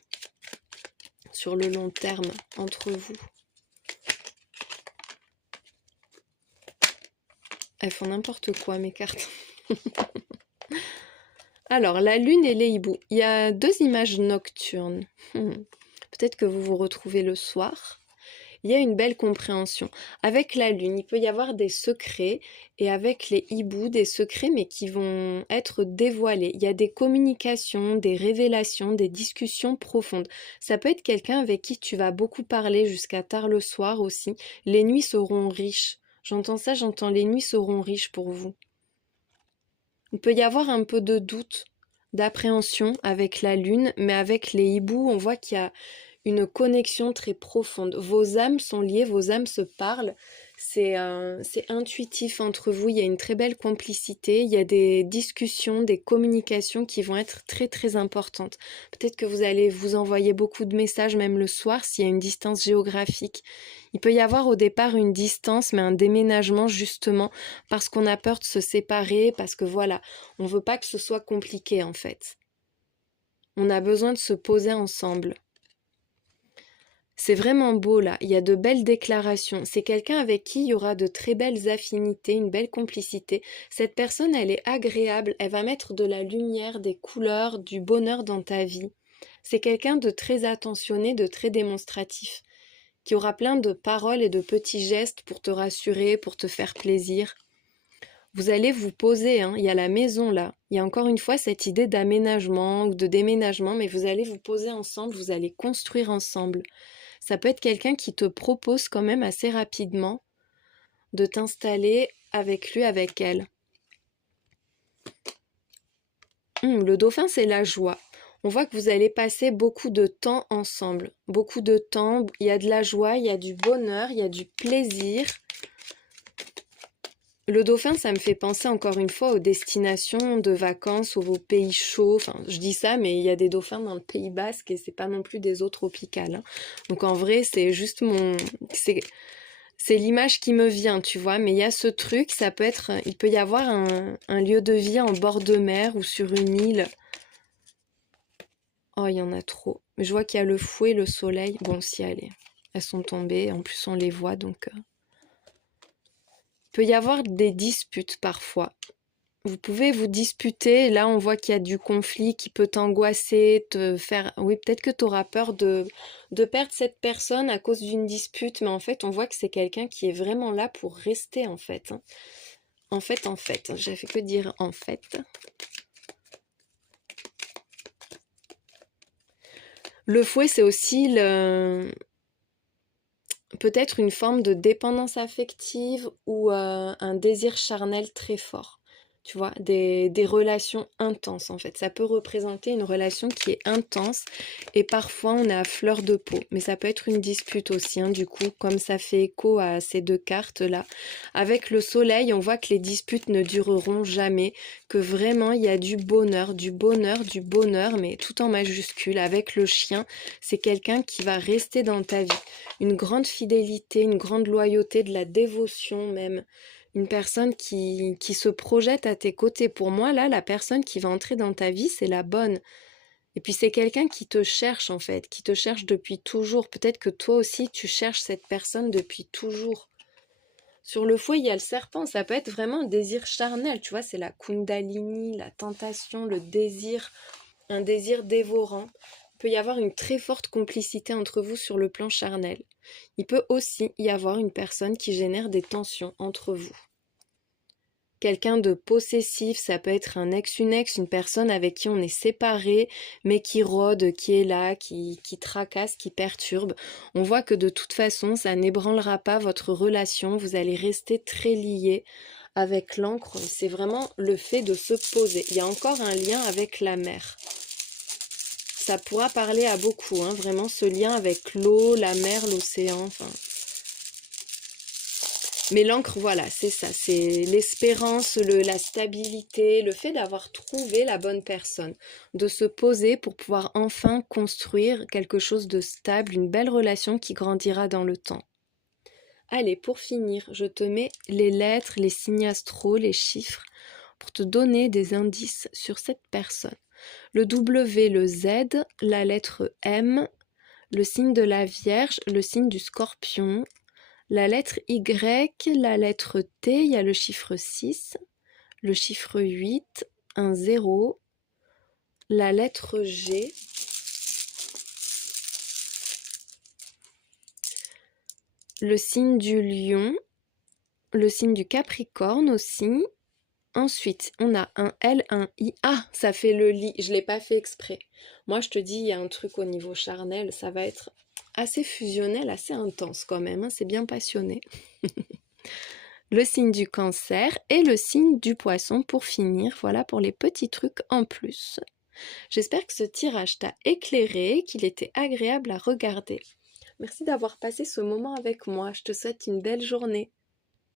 sur le long terme entre vous? Elles font n'importe quoi mes cartes. Alors, la lune et les hiboux. Il y a 2 images nocturnes. Peut-être que vous vous retrouvez le soir. Il y a une belle compréhension. Avec la lune, il peut y avoir des secrets et avec les hiboux, des secrets mais qui vont être dévoilés. Il y a des communications, des révélations, des discussions profondes. Ça peut être quelqu'un avec qui tu vas beaucoup parler jusqu'à tard le soir aussi. Les nuits seront riches. J'entends ça, j'entends les nuits seront riches pour vous. Il peut y avoir un peu de doute, d'appréhension avec la lune, mais avec les hiboux, on voit qu'il y a une connexion très profonde. Vos âmes sont liées, vos âmes se parlent, c'est intuitif entre vous, il y a une très belle complicité, il y a des discussions, des communications qui vont être très très importantes. Peut-être que vous allez vous envoyer beaucoup de messages même le soir s'il y a une distance géographique. Il peut y avoir au départ une distance, mais un déménagement justement parce qu'on a peur de se séparer, parce que voilà, on veut pas que ce soit compliqué en fait. On a besoin de se poser ensemble. C'est vraiment beau là, il y a de belles déclarations. C'est quelqu'un avec qui il y aura de très belles affinités, une belle complicité. Cette personne, elle est agréable, elle va mettre de la lumière, des couleurs, du bonheur dans ta vie. C'est quelqu'un de très attentionné, de très démonstratif, qui aura plein de paroles et de petits gestes pour te rassurer, pour te faire plaisir. Vous allez vous poser, hein, il y a la maison là. Il y a encore une fois cette idée d'aménagement ou de déménagement, mais vous allez vous poser ensemble, vous allez construire ensemble. Ça peut être quelqu'un qui te propose quand même assez rapidement de t'installer avec lui, avec elle. Le dauphin, c'est la joie. On voit que vous allez passer beaucoup de temps ensemble. Beaucoup de temps, il y a de la joie, il y a du bonheur, il y a du plaisir. Le dauphin, ça me fait penser encore une fois aux destinations de vacances, aux pays chauds. Enfin, je dis ça, mais il y a des dauphins dans le Pays Basque et c'est pas non plus des eaux tropicales, hein. Donc en vrai, c'est juste c'est l'image qui me vient, tu vois. Mais il y a ce truc, ça peut être, il peut y avoir un lieu de vie en bord de mer ou sur une île. Oh, il y en a trop. Mais je vois qu'il y a le fouet, le soleil. Bon, si, allez, elles sont tombées. En plus, on les voit, donc... Il peut y avoir des disputes parfois. Vous pouvez vous disputer. Là, on voit qu'il y a du conflit qui peut t'angoisser, te faire... Oui, peut-être que tu auras peur de perdre cette personne à cause d'une dispute, mais en fait, on voit que c'est quelqu'un qui est vraiment là pour rester, en fait. En fait. J'ai fait que dire en fait. Le fouet, c'est aussi peut-être une forme de dépendance affective ou un désir charnel très fort. Tu vois, des relations intenses en fait. Ça peut représenter une relation qui est intense et parfois on est à fleur de peau. Mais ça peut être une dispute aussi, hein, du coup, comme ça fait écho à ces 2 cartes-là. Avec le soleil, on voit que les disputes ne dureront jamais, que vraiment il y a du bonheur, mais tout en majuscule. Avec le chien, c'est quelqu'un qui va rester dans ta vie. Une grande fidélité, une grande loyauté, de la dévotion même. Une personne qui se projette à tes côtés. Pour moi, là, la personne qui va entrer dans ta vie, c'est la bonne. Et puis c'est quelqu'un qui te cherche en fait, qui te cherche depuis toujours. Peut-être que toi aussi, tu cherches cette personne depuis toujours. Sur le fouet, il y a le serpent. Ça peut être vraiment un désir charnel. Tu vois, c'est la kundalini, la tentation, le désir, un désir dévorant. Il peut y avoir une très forte complicité entre vous sur le plan charnel. Il peut aussi y avoir une personne qui génère des tensions entre vous. quelqu'un de possessif, ça peut être un ex, une personne avec qui on est séparé, mais qui rôde, qui est là, qui tracasse, qui perturbe. On voit que de toute façon, ça n'ébranlera pas votre relation, vous allez rester très liés avec l'encre. C'est vraiment le fait de se poser. Il y a encore un lien avec la mer. Ça pourra parler à beaucoup, hein, vraiment ce lien avec l'eau, la mer, l'océan, enfin... Mais l'encre, voilà, c'est ça, c'est l'espérance, la stabilité, le fait d'avoir trouvé la bonne personne, de se poser pour pouvoir enfin construire quelque chose de stable, une belle relation qui grandira dans le temps. Allez, pour finir, je te mets les lettres, les signes astraux, les chiffres, pour te donner des indices sur cette personne. Le W, le Z, la lettre M, le signe de la Vierge, le signe du Scorpion, la lettre Y, la lettre T, il y a le chiffre 6, le chiffre 8, un 0, la lettre G, le signe du Lion, le signe du Capricorne aussi. Ensuite, on a un L, un I. Ah, ça fait le lit, je ne l'ai pas fait exprès. Moi, je te dis, il y a un truc au niveau charnel, ça va être assez fusionnel, assez intense quand même, hein, c'est bien passionné. Le signe du Cancer et le signe du Poisson pour finir. Voilà pour les petits trucs en plus. J'espère que ce tirage t'a éclairé, qu'il était agréable à regarder. Merci d'avoir passé ce moment avec moi. Je te souhaite une belle journée.